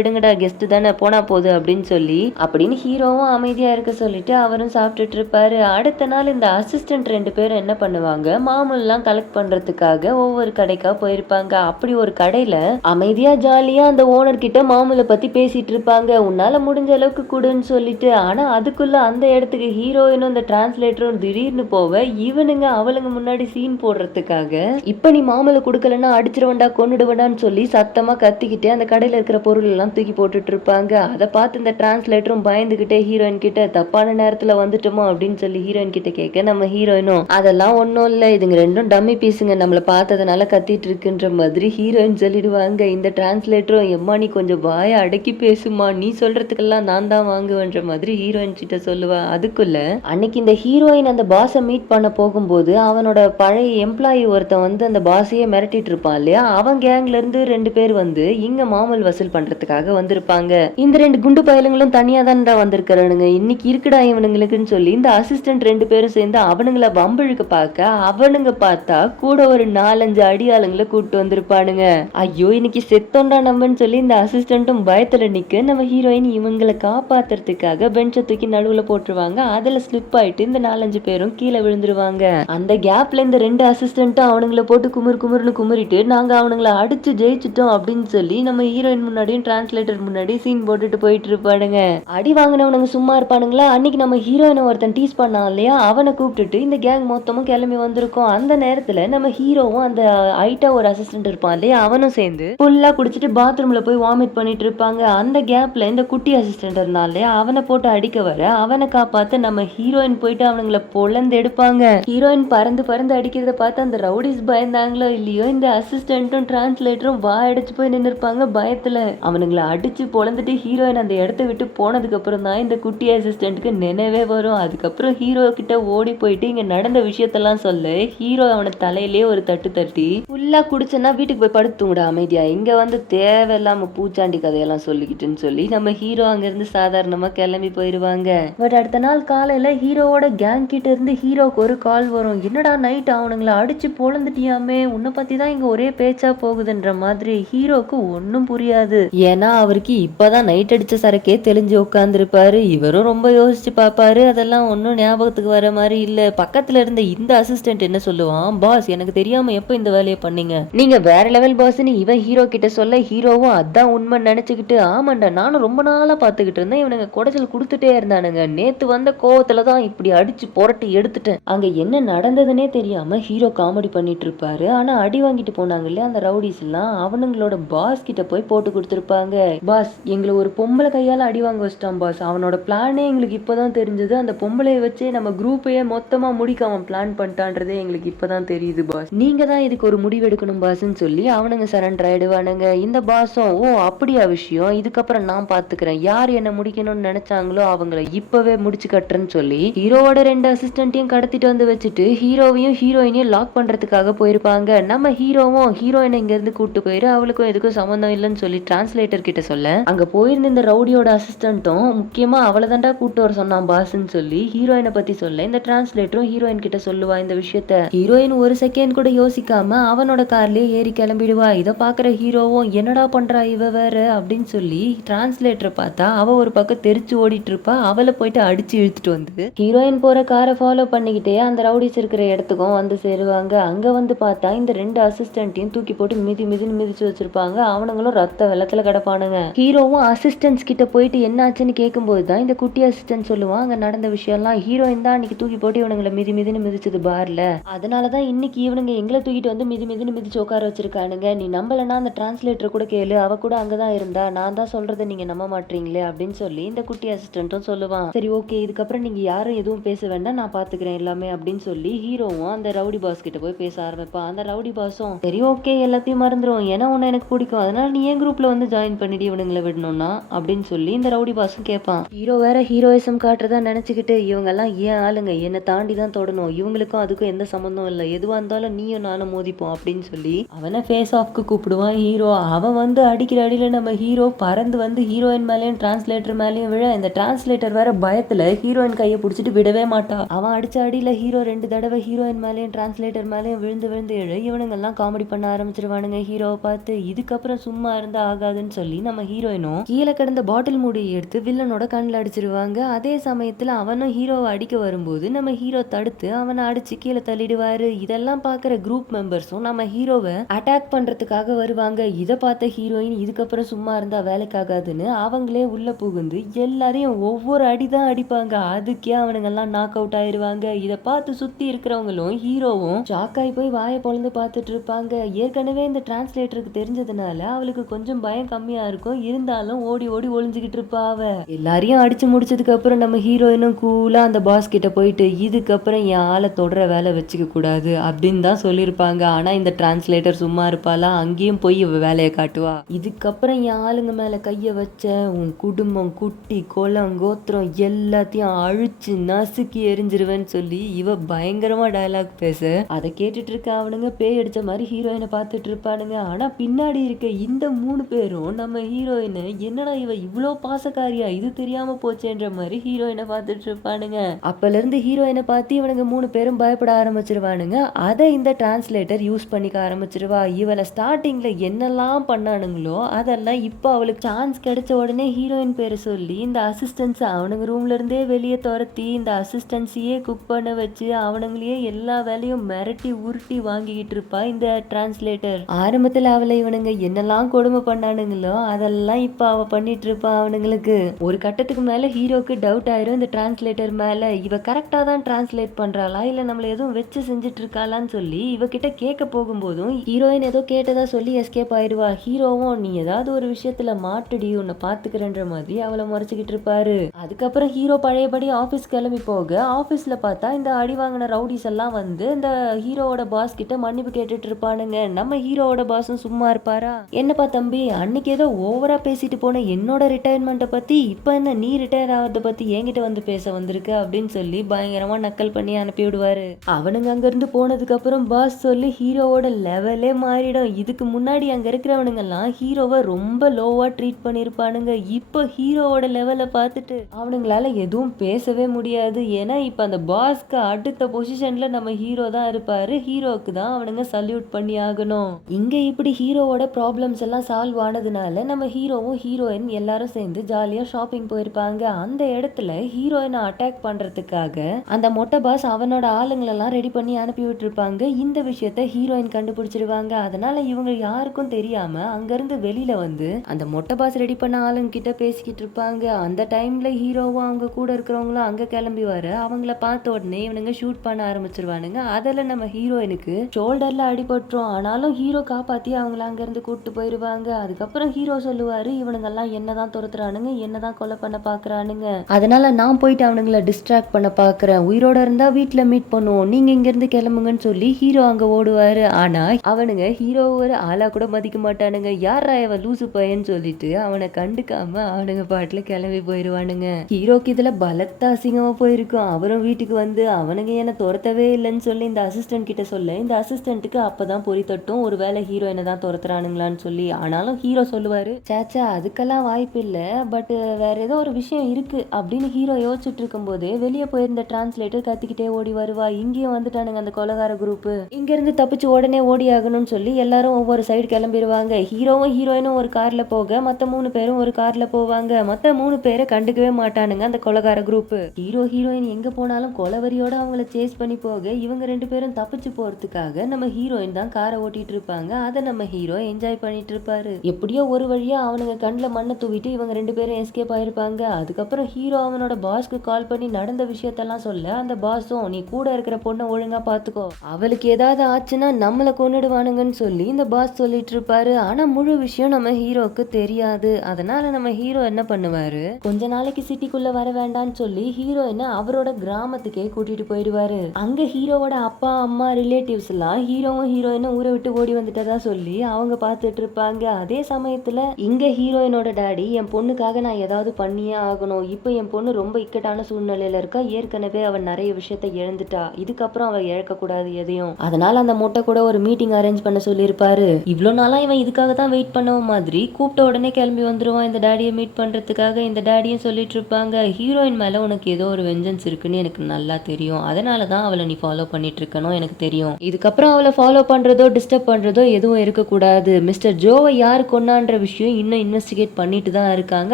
விடுங்கடா கெஸ்ட் தானே போனா போகுது அப்படின்னு ஹீரோவும் அமைதியா இருக்க சொல்லிட்டு அவரும் சாப்பிட்டுட்டு இருப்பாரு. அடுத்த நாள் இந்த அசிஸ்டன்ட் 2 பேரும் என்ன பண்ணுவாங்க, மாமூல்லாம் கலெக்ட் பண்றதுக்காக ஒவ்வொரு கடைக்கா போயிருப்பாங்க. அப்படி ஒரு கடையில அமைதியா ஜாலியா அந்த ஓனர் கிட்ட மாமூலை பத்தி பேசிட்டு இருப்பாங்க. உன்னால முடிஞ்ச அளவுக்கு கொடுன்னு சொல்லிட்டு. ஆனா அதுக்குள்ள அந்த இடத்துக்கு ஹீரோயினும் இந்த டிரான்ஸ்லேட்டரும் திடீர்னு போவ இவனுங்க அவளுங்க முன்னாடி சீன் போடுறதுக்காக, இப்ப நீ மாமூலை கொடுக்கலன்னா அடிச்சிருவண்டா கொன்னுடுவடான்னு சொல்லி சத்தமா கத்திக்கிட்டே அந்த கடையில இருக்கிற பொருள் எல்லாம் தூக்கி போட்டுட்டு இருப்பாங்க. அதை பார்த்து இந்த டிரான்ஸ்லேட்டரும் பயந்துகிட்டே ஹீரோயின் கிட்ட, தப்பான நேரத்துல வந்துட்டோமோ அப்படின்னு சொல்லி ஹீரோயின் கிட்ட கேட்க, நம்ம ஹீரோயினும் அதெல்லாம் ஒன்னும் இல்ல, இதுங்க 2 டம்மி பீஸுங்க, நம்மள பார்த்ததுனால கத்திட்டு இருக்குன்ற மாதிரி ஹீரோயின் சொல்லிடுவாங்க. இந்த டிரான்ஸ்லேட்டரும், எம்மா நீ கொஞ்சம் வாய அடக்கி பேசுமா, நீ சொல்றதுக்கெல்லாம் நான் தான் வாங்குவேன்ற மாதிரி ஹீரோயின் கிட்ட சொல்லுவா. அதுக்குள்ள அன்னைக்கு இந்த ஹீரோயின் அந்த பாஸை மீட் பண்ண போகும்போது அவனோட பழைய எம்ப்ளாயி ஒருத்தன் வந்து அந்த பாஸையே மிரட்டிட்டு இருப்பான் இல்லையா, அவன் கேங்ல இருந்து 2 பேர் வந்து இங்க மாமூல் வசூல் பண்றதுக்காக பாக்குறதுக்காக வந்திருப்பாங்க. இந்த 2 குண்டு பயலுங்களும் தனியா தான்டா வந்திருக்கானுங்க, இன்னைக்கு இருக்குடா இவனுங்களுக்குன்னு சொல்லி இந்த அசிஸ்டன்ட் 2 பேரும் சேர்ந்து அவனுங்கள வம்பிழுக்க பாக்க அவனுங்க பார்த்தா கூட ஒரு 4-5 அடியாளுங்களை கூட்டு வந்திருப்பானுங்க. ஐயோ இன்னைக்கு செத்தோண்டா நம்மன்னு சொல்லி இந்த அசிஸ்டன்ட்டும் பயத்துல நிக்க நம்ம ஹீரோயின் இவங்களை காப்பாத்துறதுக்காக பெஞ்சை தூக்கி நடுவுல போட்டுருவாங்க. அதுல ஸ்லிப் ஆயிட்டு இந்த 4-5 பேரும் கீழே விழுந்துருவாங்க. அந்த கேப்ல இந்த 2 அசிஸ்டன்ட்டும் அவனுங்களை போட்டு குமுறுன்னு குமுறிட்டு நாங்க அவனுங்களை அடிச்சு ஜெயிச்சிட்டோம் அப்படின்னு சொல்லி நம்ம ஹீரோயின் முன்னாடியும் டிரான்ஸ்லேட்டர் முன்னாடி சீன் போட்டுட்டு போயிட்டு இருப்பானுங்க. அடி வாங்கினவனுங்க சும்மா இருப்பானுங்களா? அன்னைக்கு நம்ம ஹீரோயினை ஒருத்தன் டீஸ் பண்ணான் இல்லையா, அவனை கூப்பிட்டுட்டு இந்த கேங் மொத்தமும் கிளம்பி வந்திருக்கோம். அந்த நேரத்துல நம்ம ஹீரோவும் அந்த ஹைட்டா ஒரு அசிஸ்டன்ட் இருப்பான் இல்லையா, அவனும் சேர்ந்து ஃபுல்லா குடிச்சிட்டு பாத்ரூம்ல போய் வாமிட் பண்ணிட்டு இருப்பாங்க. அந்த கேப்ல இந்த குட்டி அசிஸ்டன்ட் இருந்தான் இல்லையா, அவனை போட்டு அடிக்க வர அவனை காப்பாத்த நம்ம ஹீரோயின் போயிட்டு அவனுங்களை பொழந்து எடுப்பாங்க. ஹீரோயின் பறந்து பறந்து அடிக்கிறத பார்த்து அந்த ரவுடிஸ் பயந்தாங்களோ இல்லையோ இந்த அசிஸ்டன்ட்டும் டிரான்ஸ்லேட்டரும் வாயடிச்சு போய் நின்று இருப்பாங்க பயத்துல. அவனுங்களை அடிச்சு பொழந்துட்டு ஹீரோயின் அந்த இடத்த விட்டு போனதுக்கு அப்புறம் தான் இந்த குட்டி அசிஸ்டன்ட்க்கு நினைவே வரும். அதுக்கப்புறம் ஹீரோ கிட்ட ஓடி போயிட்டு இங்க நடந்த விஷயத்தெல்லாம் சொல்ல ஹீரோ அவனை தலையிலே ஒரு தட்டு தட்டி ஃபுல்லா குடிச்சனா வீட்டுக்கு போய் படுத்துங்கடா அமைதியா, இங்க வந்து தேவையில்லாம பூச்சாண்டி கதையெல்லாம் சொல்லிக்கிட்டுன்னு சொல்லி நம்ம ஹீரோ அங்க இருந்து சாதாரணமா கிளம்பி போயிருவாங்க. பட் அடுத்த நாள் காலையில ஹீரோவோட கேங் கிட்ட இருந்து ஹீரோக்கு ஒரு கால் வரும். என்னடா நைட் அவனுங்களை அடிச்சு பொழந்துட்டியாமே, உன்னை பத்தி தான் இங்க ஒரே பேச்சா போகுதுன்ற மாதிரி. ஹீரோக்கு ஒன்னும் புரியாது. ஏன்னா அவருக்கு இப்பதான் நைட் அடிச்ச சரக்கே தெளிஞ்சு உட்கார்ந்துருப்பாரு. இவரும் ரொம்ப யோசிச்சு பாப்பாரு, அதெல்லாம் ஒன்னும் ஞாபகத்துக்கு வர மாதிரி இல்ல. பக்கத்துல இருந்த இந்த அசிஸ்டன்ட் என்ன சொல்லுவான், பாஸ் எனக்கு தெரியாம எப்ப இந்த வேலையை பண்ணீங்க, நீங்க வேற லெவல் பாஸ்ன்னு இவன் ஹீரோ கிட்ட சொல்ல ஹீரோவும் அதான் உண்மை நினைச்சுக்கிட்டு ஆமாண்டா நானும் ரொம்ப நாளா பாத்துக்கிட்டு இருந்தேன், இவனுங்க குடைச்சல் கொடுத்துட்டே இருந்தானுங்க, நேத்து வந்த கோவத்துலதான் இப்படி அடிச்சு புரட்டி எடுத்துட்டேன். அங்க என்ன நடந்ததுன்னே தெரியாம ஹீரோ காமெடி பண்ணிட்டு இருப்பாரு. ஆனா அடி வாங்கிட்டு போனாங்க இல்லையா அந்த ரவுடிஸ் எல்லாம், அவனுங்களோட பாஸ் கிட்ட போய் போட்டு கொடுத்துருப்பாங்க. பாஸ் எங்களை ஒரு பொம்பளை கையால அடி வாங்க வச்சிட்டான் பாஸ், அவனோட பிளானே எங்களுக்கு இப்பதான் தெரிஞ்சது, அந்த பொம்பளைய வச்சே நம்ம குரூப்பையே மொத்தமா முடிக்க அவன் பிளான் பண்ணிட்டான்றதே எங்களுக்கு இப்பதான் தெரியுது பாஸ், நீங்க தான் இதுக்கு ஒரு முடிவு எடுக்கணும் பாஸ்ன்னு சொல்லி அவனுங்க சரண்டர் ஆயிடுவானுங்க. இந்த பாஸும் ஓ அப்படியா விஷயம், இதுக்கப்புறம் நான் பாத்துக்கிறேன், யார் என்ன முடிக்கணும்னு நினைச்சாங்களோ அவங்களை இப்பவே முடிச்சு கட்டுறேன்னு சொல்லி ஹீரோவோட 2 அசிஸ்டன்ட்டையும் கடத்திட்டு வந்து வச்சுட்டு ஹீரோவையும் ஹீரோயினையும் லாக் பண்றதுக்காக போயிருப்பாங்க. நம்ம ஹீரோவும் ஹீரோயினை இங்க இருந்து கூட்டு போயிரு, அவளுக்கும் எதுக்கும் சம்பந்தம் இல்லைன்னு சொல்லி டிரான்ஸ்லேட்டர் கிட்ட சொல்ல அங்க போயிருந்த இந்த ரவுடியோட அசிஸ்டன்ட்டும் முக்கியமா அவளை தாண்டா கூட்டு வர சொன்னான் பாஸ்ன்னு சொல்லி ஹீரோயினை பத்தி சொல்ல இந்த டிரான்ஸ்லேட்டரும் ஹீரோயின் கிட்ட சொல்லுவா இந்த விஷயத்த. ஹீரோயின் ஒரு செகண்ட் கூட யோசிக்காம அவனோட கார்லயே ஏறி கிளம்பிடுவா. இதை பாக்குற ஹீரோவும் என்னடா பண்றா இவ வேற அப்படின்னு சொல்லி டிரான்ஸ்லேட்டரை பார்த்தா அவ ஒரு பக்கம் தெரிச்சு ஓடிட்டு இருப்பா. அவளை போயிட்டு அடிச்சு இழுத்துட்டு வந்து ஹீரோயின் போற காரை ஃபாலோ பண்ணிக்கிட்டே அந்த ரவுடிஸ் இருக்கிற இடத்துக்கும் வந்து சேருவாங்க. அங்க வந்து பார்த்தா இந்த 2 அசிஸ்டன்ட்டையும் தூக்கி போட்டு மிதின்னு மிதிச்சு வச்சிருப்பாங்க. அவனுங்களும் ரத்த வெள்ளத்துல கிடப்பானுங்க. ஹீரோவும் அசிஸ்டன்ட்ஸ் கிட்ட போயிட்டு என்னாச்சுன்னு கேட்கும்போது தான் இந்த குட்டி அசிஸ்டன்ட் சொல்லுவான் அங்க நடந்த விஷயம்லாம். ஹீரோயின் தான் அன்னைக்கு தூக்கி போட்டு இவனுங்களை மிதின்னு மிதிச்சது பார்ல, அதனாலதான் இன்னைக்கு இவனுங்க எங்களை தூக்கிட்டு வந்து மிதின்னு மிதிச்சு உட்கார வச்சிருக்கானுங்க. நீ நம்பலன்னா அந்த டிரான்ஸ்லேட்டர் கூட கேளு, அவ கூட அங்கதான் இருந்தா, நான் தான் சொல்றதை நீங்க நம்ப மாட்டீங்களே அப்படின்னு சொல்லி இந்த குட்டி அசிஸ்டன்ட்டும் சொல்லுவான். சரி ஓகே இதுக்கப்புறம் நீங்க யாரும் எதுவும் பேச வேண்டாம், நான் பாத்துக்கிறேன் எல்லாமே அப்படின்னு சொல்லி ஹீரோவும் அந்த ரவுடி பாஸ் கிட்ட போய் பேச ஆரம்பிப்பான். அந்த ரவுடி பாஸும் சரி ஓகே எல்லாத்தையும் மறந்துடும், ஏன்னா உன்னை எனக்கு பிடிக்கும், அதனால நீ ஏன் குரூப்ல வந்து ஜாயின் பண்ணிட்டு இவனுங்களை விடணும்னா அப்படின்னு சொல்லி இந்த ரவுடி பாஸும் கேட்பான். ஹீரோ வேற ஹீரோயிசம் காட்டுறதா நினைச்சுக்கிட்டு இவங்க எல்லாம் ஏன் ஆளுங்க, என்னை தாண்டி தான் தொடணும், இவங்களுக்கும் அதுக்கும் எந்த சம்பந்தம் இல்லை, எதுவா இருந்தாலும் நீயும் நானும் மோதிப்போம் அப்படின்னு சொல்லி அவனை ஃபேஸ் ஆஃப்க்கு கூப்பிடுவான் ஹீரோ. அவன் வந்து அடிக்கிற அடியில நம்ம ஹீரோ பறந்து வந்து ஹீரோயின் மேலேயும் டிரான்ஸ்லேட்டர் மேலேயும் விழ இந்த டிரான்ஸ்லேட்டர் வேற பயத்துல ஹீரோயின் கையை பிடிச்சிட்டு விடவே மாட்டா. அவன் அடிச்ச அடியில ஹீரோ 2 தடவை ஹீரோயின் மேலேயும் டிரான்ஸ்லேட்டர் மேலேயும் விழுந்து எழு இவனுங்க எல்லாம் காமெடி பண்ண ஆரம்பிச்சிருவானுங்க ஹீரோவை பார்த்து. இதுக்கப்புறம் சும்மா இருந்தா ஆகாதுன்னு சொல்லி நம்ம ஹீரோயினும் கீழே கிடந்த பாட்டில் மூடியை எடுத்து வில்லனோட கண்ணில் அடிச்சிருவாங்க. அதே சமயத்துல அவனும் ஹீரோவை அடிக்க வரும்போது நம்ம ஹீரோ தடுத்து அவனை அடிச்சு கீழே தள்ளிடுவாரு. இதெல்லாம் பாக்குற குரூப் மெம்பர்ஸும் நம்ம ஹீரோவை அட்டாக் பண்றதுக்காக வருவாங்க. இதை பார்த்த ஹீரோயின் இதுக்கப்புறம் சும்மா இருந்தா வேலைக்காகாதுன்னு அவங்களே உள்ள புகுந்து எல்லாரையும் ஒவ்வொரு அடிதான் அடிப்பாங்க. அதுக்கே அவனுங்க எல்லாம் நாக் அவுட் ஆயிருவாங்க. இதை பார்த்து சுத்தி இருக்கிறவங்களும் ஹீரோவும் ஷாக்காய் போய் வாயை பொழந்து பார்த்துட்டு இருப்பாங்க. ஏற்கனவே இந்த டிரான்ஸ்லேட்டருக்கு தெரிஞ்சதுனால அவளுக்கு கொஞ்சம் பயம் கம்மியா இருக்கும், இருந்தாலும் ஓடி ஓடி ஒளிஞ்சுக்கிட்டு இருப்பா. அவ எல்லாரையும் அடிச்சு முடிச்சதுக்கு அப்புறம் நம்ம ஹீரோயினும் கூலா அந்த பாஸ் கிட்ட போயிட்டு இதுக்கப்புறம் என் ஆளை தொடர வேலை வச்சுக்க கூடாது அப்படின்னு தான் சொல்லியிருப்பாங்க. ஆனா இந்த டிரான்ஸ்லேட்டர் சும்மா இருப்பாளா, அங்கேயும் போய் இவ வேலையை காட்டுவா. இதுக்கப்புறம் என் ஆளுங்க மேல கைய வச்ச உன் குடும்பம் குட்டி குளம் கோத்திரம் எல்லாத்தையும் அழிச்சு நசுக்கி எரிஞ்சிருவேன்னு சொல்லி இவ பயங்கரமா டயலாக் பேச அதை கேட்டுட்டு இருக்க அவனுங்க பேய் அடிச்ச மாதிரி ஹீரோயினை பார்த்துட்டு இருப்பானுங்க. ஆனா பின்னாடி இருக்க இந்த 3 பேரும் நம்ம நம்ம ஹீரோயின் என்னடா இவ இவ்வளோ பாசக்காரியா, இது தெரியாம போச்சேன்ற மாதிரி ஹீரோயினை பார்த்துட்டு இருப்பானுங்க. அப்பல இருந்து ஹீரோயினை பார்த்து இவனுங்க 3 பேரும் பயப்பட ஆரம்பிச்சிருவானுங்க. அதை இந்த டிரான்ஸ்லேட்டர் யூஸ் பண்ணிக்க ஆரம்பிச்சிருவா. இவளை ஸ்டார்டிங்ல என்னெல்லாம் பண்ணானுங்களோ அதெல்லாம் இப்போ அவளுக்கு சான்ஸ் கிடைச்ச உடனே ஹீரோயின் பேரை சொல்லி இந்த அசிஸ்டன்ஸ் அவனுங்க ரூம்ல இருந்தே வெளியே துரத்தி இந்த அசிஸ்டன்ஸையே குக் பண்ண வச்சு அவனுங்களையே எல்லா வேலையும் மிரட்டி உருட்டி வாங்கிக்கிட்டு இருப்பா இந்த டிரான்ஸ்லேட்டர். ஆரம்பத்துல அவளை இவனுங்க என்னெல்லாம் கொடுமை பண்ணானுங்களோ அதெல்லாம் இப்ப அவ பண்ணிட்டு இருப்பா அவனுங்களுக்கு. ஒரு கட்டத்துக்கு மேல ஹீரோக்கு டவுட் ஆயிரும் இந்த டிரான்ஸ்லேட்டர் மேல. இவ கரெக்டா தான் டிரான்ஸ்லேட் பண்றாளா இல்ல நம்மள எதுவும் வச்சு செஞ்சுட்டு இருக்காளான்னு சொல்லி இவகிட்ட கேட்க போகும்போதும் ஹீரோயின் ஏதோ கேட்டதா சொல்லி எஸ்கேப் ஆயிடுவா. ஹீரோவும் நீ ஏதாவது ஒரு விஷயத்துல மாட்டுடி உன்னை பாத்துக்கிறன்ற மாதிரி அவளை முறைச்சுக்கிட்டு இருப்பாரு. அதுக்கப்புறம் ஹீரோ பழையபடி ஆபீஸ் கிளம்பி போக ஆபீஸ்ல பார்த்தா இந்த அடி வாங்கின ரவுடிஸ் எல்லாம் வந்து இந்த ஹீரோவோட பாஸ் கிட்ட மன்னிப்பு கேட்டுட்டு இருப்பானுங்க. நம்ம ஹீரோவோட பாஸும் சும்மா இருப்பாரா? என்னப்பா தம்பி, அன்னைக்கு ஏதோ ஓவரா பேசிட்டு போன என்னோட ரிட்டையர்மெண்ட்டை பத்தி இப்ப என்ன நீ ரிட்டையர் ஆகிறத பத்தி என்கிட்ட வந்து பேச வந்திருக்க அப்படின்னு சொல்லி பயங்கரமா நக்கல் பண்ணி அனுப்பி விடுவாரு. அவனுங்க அங்க இருந்து போனதுக்கு அப்புறம் பாஸ் சொல்லி ஹீரோவோட லெவலே மாறிடும். இதுக்கு முன்னாடி அங்க இருக்கிறவனுங்க எல்லாம் ஹீரோவை ரொம்ப லோவா ட்ரீட் பண்ணிருப்பானுங்க. இப்போ ஹீரோவோட லெவலை பார்த்துட்டு அவனுங்களால எதுவும் பேசவே முடியாது. ஏன்னா இப்ப அந்த பாஸ்க்கு அடுத்த பொசிஷன்ல நம்ம ஹீரோ தான் இருப்பாரு. ஹீரோக்கு தான் அவனுங்க சல்யூட் பண்ணி ஆகணும். இங்க இப்படி ஹீரோவோட ப்ராப்ளம்ஸ் எல்லாம் சால்வ் ஆனதுனால நம்ம ஹீரோவும் ஹீரோயின் எல்லாரும் சேர்ந்து ஜாலியா ஷாப்பிங் போயிருப்பாங்க. அந்த இடத்துல ஹீரோயினை அட்டாக் பண்றதுக்காக அந்த மொட்டை பாஸ் அவனோட ஆளுங்களெல்லாம் ரெடி பண்ணி அனுப்பி விட்டுருப்பாங்க. இந்த விஷயத்த ஹீரோயின் கண்டுபிடிச்சிருவாங்க. அதனால இவங்க யாருக்கும் தெரியாம அங்கிருந்து வெளியில வந்து அந்த மொட்டை பாஸ் ரெடி பண்ண ஆளுங்க கிட்ட பேசிக்கிட்டு இருப்பாங்க. அந்த டைம்ல ஹீரோவும் அவங்க கூட இருக்கிறவங்களும் அங்க கிளம்பி வர அவங்கள பார்த்த உடனே இவனுங்க ஷூட் பண்ண ஆரம்பிச்சிருவானுங்க. அதில் நம்ம ஹீரோயினுக்கு ஷோல்டர்ல அடிபட்டுரும். ஆனாலும் ஹீரோ காப்பாத்தி அவங்கள அங்க இருந்து கூப்பிட்டு போயிருவாங்க. அதுக்கப்புறம் ஹீரோ சொல்லுவாரு இவனுங்கெல்லாம் என்னதான் துரத்துறானுங்க, என்னதான் கொலை பண்ண பாக்குறானுங்க, அதனால நான் போயிட்டு அவனுங்களை டிஸ்ட்ராக்ட் பண்ண பாக்குறேன், உயிரோட இருந்தா வீட்டுல மீட் பண்ணுவோம், நீங்க இங்க இருந்து கிளம்புங்கன்னு சொல்லி ஹீரோ அங்க ஓடுவாரு. ஆனா அவனுங்க ஹீரோ ஒரு ஆளா கூட மதிக்க மாட்டானுங்க. யாரா இவன் லூசு பையன்னு சொல்லிட்டு அவனை கண்டுக்காம அவனுங்க பாட்டுல கிளம்பி போயிருவானுங்க. ஹீரோக்கு இதுல பலத்த அசிங்கமா போயிருக்கும். அவரும் வீட்டுக்கு வந்து அவனுங்க என்ன துரத்தவே இல்லைன்னு சொல்லி இந்த அசிஸ்டன்ட் கிட்ட சொல்ல இந்த அசிஸ்டன்ட்டுக்கு அப்பதான் பொறி தட்டும் ஒருவேளை ஹீரோயினை தான் துரத்துறானுங்களான்னு சொல்லி. ஆனாலும் ஹீரோ சொல்லுவாரு சேச்சா அதுக்கெல்லாம் வாய்ப்பு இல்லை, பட் வேற ஏதோ ஒரு விஷயம் இருக்கு அப்படின்னு ஹீரோ யோசிச்சுட்டு இருக்கும் போதே வெளியே போயிருந்த டிரான்ஸ்லேட்டர் கத்திக்கிட்டே ஓடி வருவா. இங்கேயும் வந்துட்டானுங்க அந்த கொலகார குரூப். இங்க இருந்து தப்பிச்சு உடனே ஓடி ஆகணும்னு சொல்லி எல்லாரும் ஒவ்வொரு சைடு கிளம்பிடுவாங்க. ஹீரோவும் ஹீரோயினும் ஒரு கார்ல போக மத்த 3 பேரும் ஒரு கார்ல போவாங்க. மத்த 3 பேரை கண்டுக்கவே மாட்டானுங்க அந்த கொலகார குரூப். ஹீரோ ஹீரோயின் எங்க போனாலும் கொலவரியோட அவங்கள சேஸ் பண்ணி போக இவங்க 2 பேரும் தப்பிச்சு போறதுக்காக நம்ம ஹீரோயின் தான் காரை ஓட்டிட்டு இருப்பாங்க. அதை நம்ம ஹீரோ என்ஜாய் பண்ணிட்டு இருப்பாரு. எப்படியோ ஒரு வழியா அவனுங்க கண்ணில் மண்ணை தூவிட்டு இவங்க 2 பேரும் எஸ்கேப் ஆயிருப்பாங்க. அதுக்கப்புறம் ஹீரோ அவனோட பாஸ்க்கு கால் பண்ணி நடந்த விஷயத்தெல்லாம் சொல்ல அந்த பாஸும் நீ கூட இருக்கிற பொண்ணை ஒழுங்கா பாத்துக்கோ, அவளுக்கு ஏதாவது ஆச்சுன்னா நம்மளை கொன்னுடுவானுங்கன்னு சொல்லி இந்த பாஸ் சொல்லிட்டு இருப்பாரு. ஆனா முழு விஷயம் நம்ம ஹீரோக்கு தெரியாது. அதனால நம்ம ஹீரோ என்ன பண்ணுவாரு, கொஞ்ச நாளைக்கு சிட்டிக்குள்ள வர வேண்டாம்னு சொல்லி ஹீரோயினை அவரோட கிராமத்துக்கே கூட்டிட்டு போயிடுவாரு. அங்க ஹீரோவோட அப்பா அம்மா ரிலேட்டிவ்ஸ் எல்லாம் ஹீரோவும் ஹீரோயினும் ஊரை விட்டு ஓடி வந்துட்டதா சொல்லி அவங்க பார்த்துட்டு இருப்பாங்க. அதே சமயத்துல இங்க ஹீரோயினோட டாடி என் பொண்ணுக்காக நான் ஏதாவது பண்ணியே ஆகணும், இப்போ என் பொண்ணு ரொம்ப இக்கட்டான சூழ்நிலையில இருக்கா, ஏற்கனவே அவன் நிறைய விஷயத்த இழந்துட்டா, இதுக்கப்புறம் அவ இழக்க கூடாது எதையும், அதனால அந்த மொட்டை கூட ஒரு மீட்டிங் அரேஞ்ச் பண்ண சொல்லியிருப்பாரு. இவ்வளவு நாளா இவன் இதுக்காக தான் வெயிட் பண்ண மாதிரி கூப்பிட்ட உடனே கிளம்பி வந்துருவான் இந்த டாடியை மீட் பண்றதுக்காக. இந்த டாடியும் சொல்லிட்டு இருப்பாங்க ஹீரோயின் மேல உனக்கு ஏதோ ஒரு வெஞ்சன்ஸ் இருக்குன்னு எனக்கு நல்லா தெரியும், அதனாலதான் அவளை நீ ஃபாலோ பண்ணிட்டு இருக்கணும் எனக்கு தெரியும், இதுக்கப்புறம் அவளை ஃபாலோ பண்றதோ டிஸ்டர்ப் பண்றதோ எதுவும் இருக்கக்கூடாது, மிஸ்டர் ஜோவை யாரு கொண்டான்ற விஷயம் இன்னும் இன்வெஸ்டிகேட் பண்ணிட்டு தான் இருக்காங்க,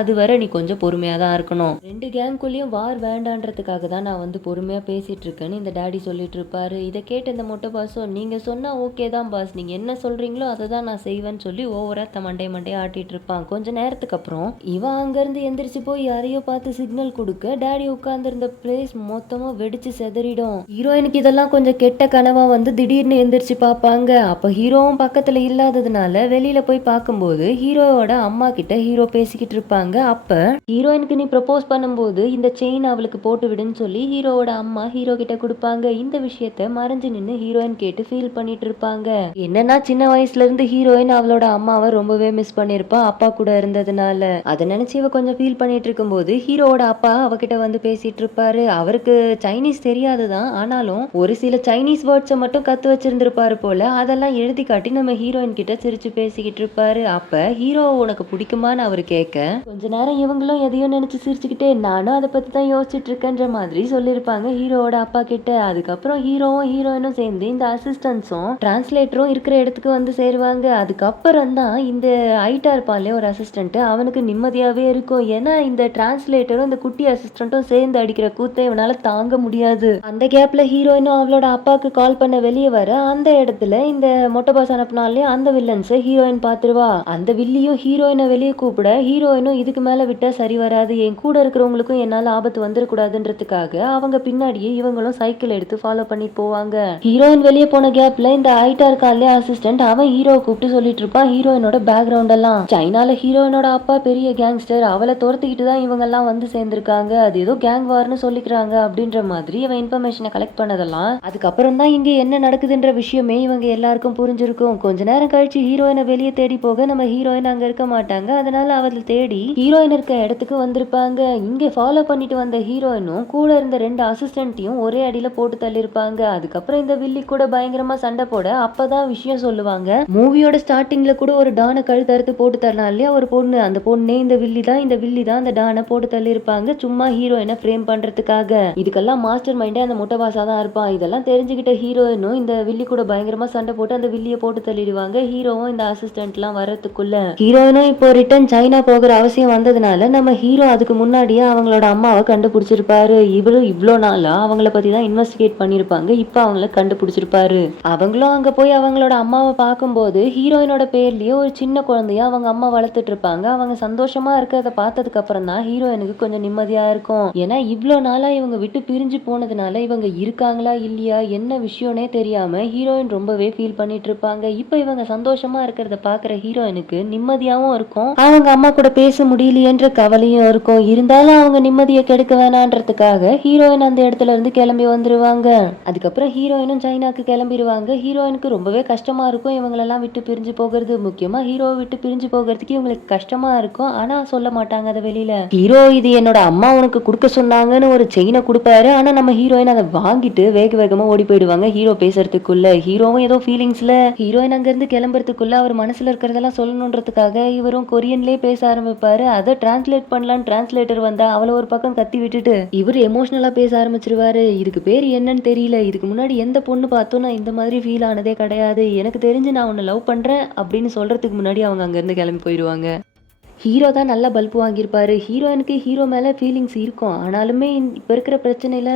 அது வரை நீ கொஞ்சம் பொறுமையா தான் இருக்கணும், 2 கேங்குள்ளயும் வார் வேண்டான்றதுக்காக தான் நான் வந்து பொறுமையா பேசிட்டு இருக்கேன்னு இந்த டாடி சொல்லிட்டு இருப்பாரு. இதை கேட்ட இந்த மொட்டை பாஸும் நீங்க சொன்னா ஓகே தான் பாஸ், நீங்க என்ன சொல்றீங்களோ அதை தான் நான் செய்வேன்னு சொல்லி ஓவரா மண்டே ஆட்டிட்டு இருப்பான். கொஞ்ச நேரத்துக்கு அப்புறம் இவன் அங்க இருந்து எந்திரிச்சு போய் யாரையோ பார்த்து சிக்னல் கொடுக்க டாடி உட்கார்ந்து இருந்த பிளேஸ் மொத்தமா வெடிச்சு செதறிடும். ஹீரோயினுக்கு இதெல்லாம் கொஞ்சம் கெட்ட கனவா வந்து திடீர்னு எந்திரிச்சு பார்ப்பாங்க. அப்ப ஹீரோவும் பக்கத்துல இல்லாததுனால வெளியில போய் பார்க்கும்போது ஹீரோவோட அம்மா கிட்ட ஹீரோ பேசிக்கிட்டு இருப்பாங்க. அப்ப ஹீரோயினுக்கு நீ ப்ரப்போஸ் பண்ணும்போது இந்த செயின் அவளுக்கு போட்டு விடுன்னு சொல்லி ஹீரோவோட அம்மா ஹீரோ கிட்ட கொடுப்பாங்க. இந்த விஷயத்த மறைஞ்சு நின்று ஹீரோயின் கேட்டு ஃபீல் பண்ணிட்டு இருப்பாங்க. என்னன்னா சின்ன வயசுல இருந்து ஹீரோயின் அவளோட அம்மாவை ரொம்பவே மிஸ் பண்ணிருப்பா அப்பா கூட இருந்ததுனால. அதை நினைச்சு இவ கொஞ்சம் ஃபீல் பண்ணிட்டு இருக்கும்போது ஹீரோவோட அப்பா அவகிட்ட வந்து பேசிட்டு இருப்பாரு. அவருக்கு சைனீஸ் தெரியாதுதான், ஆனாலும் ஒரு சில சைனீஸ் வேர்ட்ஸை மட்டும் கத்து வச்சிருந்திருப்பாரு போல. அதெல்லாம் எழுதி காட்டி நம்ம ஹீரோயின் கிட்ட சிரிச்சு பேசிக்கிட்டு இருப்பாரு. அப்ப ஹீரோ உனக்கு பிடிக்குமான்னு அவர் கேட்க கொஞ்ச நேரம் இவங்களும் எதையோ நினைச்சு சிரிச்சுக்கிட்டே நானும் அதை பத்தி தான் யோசிச்சுட்டு இருக்கேன்ற மாதிரி சொல்லியிருப்பாங்க ஹீரோவோட அப்பா கிட்ட. அதுக்கப்புறம் ஹீரோவும் ஹீரோயினும் சேர்ந்து இந்த அசிஸ்டன்ஸும் டிரான்ஸ்லேட்டரும் இருக்கிற இடத்துக்கு வந்து சேருவாங்க. அதுக்கப்புறம் தான் இந்த ஹைட்டா இருப்பான்ல ஒரு அசிஸ்டன்ட், அவனுக்கு நிம்மதியாவே இருக்கும். ஏன்னா இந்த டிரான்ஸ்லேட்டரும் இந்த குட்டி அசிஸ்டன்ட்டும் சேர்ந்து அடிக்கிற கூத்தை இவனால தாங்க முடியாது. அந்த கேப்ல ஹீரோயினும் அவளோட அப்பாவுக்கு கால் பண்ண வெளியே வர அந்த இடத்துல இந்த மொட்டை பாஸ் அனுப்பினாலே அந்த வில்லன்ஸை ஹீரோயின் பாத்துருவா. அந்த வில்லியும் ஹீரோயினை வெளியே கூப்பிட ஹீரோயினும் இதுக்கு மேல விட்டா சரி வராது, என் கூட இருக்கிறவங்களுக்கும் என்னால ஆபத்து வந்துடக்கூடாதுன்றதுக்காக அவங்க பின்னாடியே இவங்களும் சைக்கிள் எடுத்து ஃபாலோ பண்ணி போவாங்க. ஹீரோயின் வெளியே போன கேப்ல இந்த ஹைட்டா இருக்கான்ல அசிஸ்டன்ட், அவன் ஹீரோவை கூப்பிட்டு சொல்லிட்டு இருப்பான் ஹீரோயினோட பேக்ரவுண்ட் எல்லாம். சைனால ஹீரோயினோட அப்பா பெரிய கேங்ஸ்டர், அவளை துரத்திக்கிட்டு தான் இவங்க எல்லாம் வந்து சேர்ந்திருக்காங்க, அது ஏதோ கேங் வார்னு சொல்லிக்கிறாங்க அப்படின்ற மாதிரி அவன் இன்ஃபர்மேஷனை கலெக்ட் பண்ணதெல்லாம். அதுக்கப்புறம் தான் இங்க என்ன நடக்குதுன்ற விஷயமே இவங்க எல்லாருக்கும் புரிஞ்சிருக்கும். கொஞ்ச நேரம் கழிச்சு ஹீரோயினை வெளியே தேடி போக நம்ம ஹீரோயின் அங்க இருக்க மாட்டாங்க. அதனால அவளை தேடி ஹீரோயின் இருக்க இடத்துக்கு வந்திருப்பாங்க. இங்க ஃபாலோ பண்ணிட்டு வந்த ஹீரோயினும் கூட இருந்த 2 அசிஸ்டன்ட்டையும் ஒரே அடியில போட்டு தள்ளிருப்பாங்க. அதுக்கப்புறம் இந்த வில்லி கூட பயங்கரமா சண்டை போட அப்பதான் விஷயம் சொல்லுவாங்க. மூவியோட ஸ்டார்டிங்ல கூட ஒரு டானை கழுத்தறுத்து போட்டு தரலாம் இல்லையா ஒரு பொண்ணு, அந்த பொண்ணே இந்த வில்லி தான். இந்த வில்லி தான் அந்த டானை போட்டு தள்ளிருப்பாங்க சும்மா ஹீரோயினை ஃப்ரேம் பண்றதுக்காக. இதுக்கெல்லாம் மாஸ்டர் மைண்டே அந்த முட்டை பாசா தான் இருப்பான். இதெல்லாம் தெரிஞ்சுக்கிட்ட ஹீரோயினும் இந்த வில்லி கூட பயங்கரமா சண்டை போட்டு அந்த வில்லியை போட்டு தள்ளிடுவாங்க. ஹீரோவும் இந்த அசிஸ்டன்ட் எல்லாம் வரதுக்குள்ள ஹீரோயினும் இப்போ ரிட்டர்ன் சைனா போகிற அவசியம் வந்ததுனால நம்ம ஹீரோ அதுக்கு முன்னாடியே அவங்களோட அம்மாவை கண்டுபிடிச்சிருப்பாரு. இவரும் இவ்வளோ நாளா அவங்கள பத்தி தான் இன்வெஸ்டிகேட் பண்ணிருப்பாங்க, இப்ப அவங்கள கண்டுபிடிச்சிருப்பாரு. அவங்களும் அங்க போய் அவங்களோட அம்மாவை பார்க்கும்போது ஹீரோயினோட பேர்லயே ஒரு சின்ன குழந்தைய அவங்க அம்மா வளர்த்துட்டு இருப்பாங்க. அவங்க சந்தோஷமா இருக்கிறத பார்த்ததுக்கு அப்புறம் தான் ஹீரோயினுக்கு கொஞ்சம் நிம்மதியா இருக்கும். ஏன்னா இவ்வளோ நாளா இவங்க விட்டு பிரிஞ்சு போனதுனால இவங்க இருக்காங்களா இல்லையா என்ன விஷயம்னே தெரியாம ஹீரோயின் ரொம்பவே ஃபீல் பண்ணிட்டு இருப்பாங்க. இப்ப இவங்க சந்தோஷமா இருக்கிறத பாக்குற ஹீரோயினுக்கு நிம்மதியாவும் இருக்கும், அவங்க அம்மா கூட பேச முடியலையென்ற கவலையும் இருக்கும். இருந்தாலும் அவங்க நிம்மதியை கெடுக்க வேணான்றதுக்காக ஹீரோயின் அந்த இடத்துல இருந்து கிளம்பி வந்துருவாங்க. அதுக்கப்புறம் ஹீரோயினும் சைனாக்கு கிளம்பிடுவாங்க. ஹீரோயினுக்கு ரொம்பவே கஷ்டமா இருக்கும் இவங்களெல்லாம் விட்டு பிரிஞ்சு போகிறது. முக்கியமா ஹீரோவை விட்டு பிரிஞ்சு போகிறதுக்கு இவங்களுக்கு கஷ்டமா இருக்கும். ஆனா சொல்ல மாட்டாங்க அதை வெளியில. ஹீரோ இது என்னோட அம்மா உனக்கு கொடுக்க சொன்னாங்கன்னு ஒரு செயினை கொடுப்பாரு. ஆனா நம்ம ஹீரோயின் அதை வாங்கிட்டு வேக வேகமா ஓடி போயிடுவாங்க ஹீரோ பேசுறதுக்குள்ள. ஹீரோவும் ஏதோ ஃபீலிங்ஸ்ல ஹீரோயின் அங்க இருந்து கிளம்புறதுக்குள்ள அவர் மனசுல இருக்கிறதெல்லாம் சொல்லணுன்றதுக்காக இவரும் கொரியன்லயே பேச ஆரம்பிப்பாரு. அதை டிரான்ஸ்லேட் பண்ணலான்னு டிரான்ஸ்லேட்டர் வந்தா அவளை ஒரு பக்கம் கத்தி விட்டுட்டு இவர் எமோஷனலா பேச ஆரம்பிச்சிருவாரு. இதுக்கு பேர் என்னன்னு தெரியல, இதுக்கு முன்னாடி எந்த பொண்ணு பார்த்தோம் நான் இந்த மாதிரி ஃபீல் ஆனதே கிடையாது, எனக்கு தெரிஞ்சு நான் உன்னை லவ் பண்றேன் அப்படின்னு சொல்றதுக்கு முன்னாடி அவங்க அங்க இருந்து கிளம்பி போயிடுவாங்க. ஹீரோ தான் நல்ல பல்பு வாங்கியிருப்பாரு. ஹீரோயினுக்கு ஹீரோ மேல ஃபீலிங்ஸ் இருக்கும். ஆனாலுமே இப்ப இருக்கிற பிரச்சனையில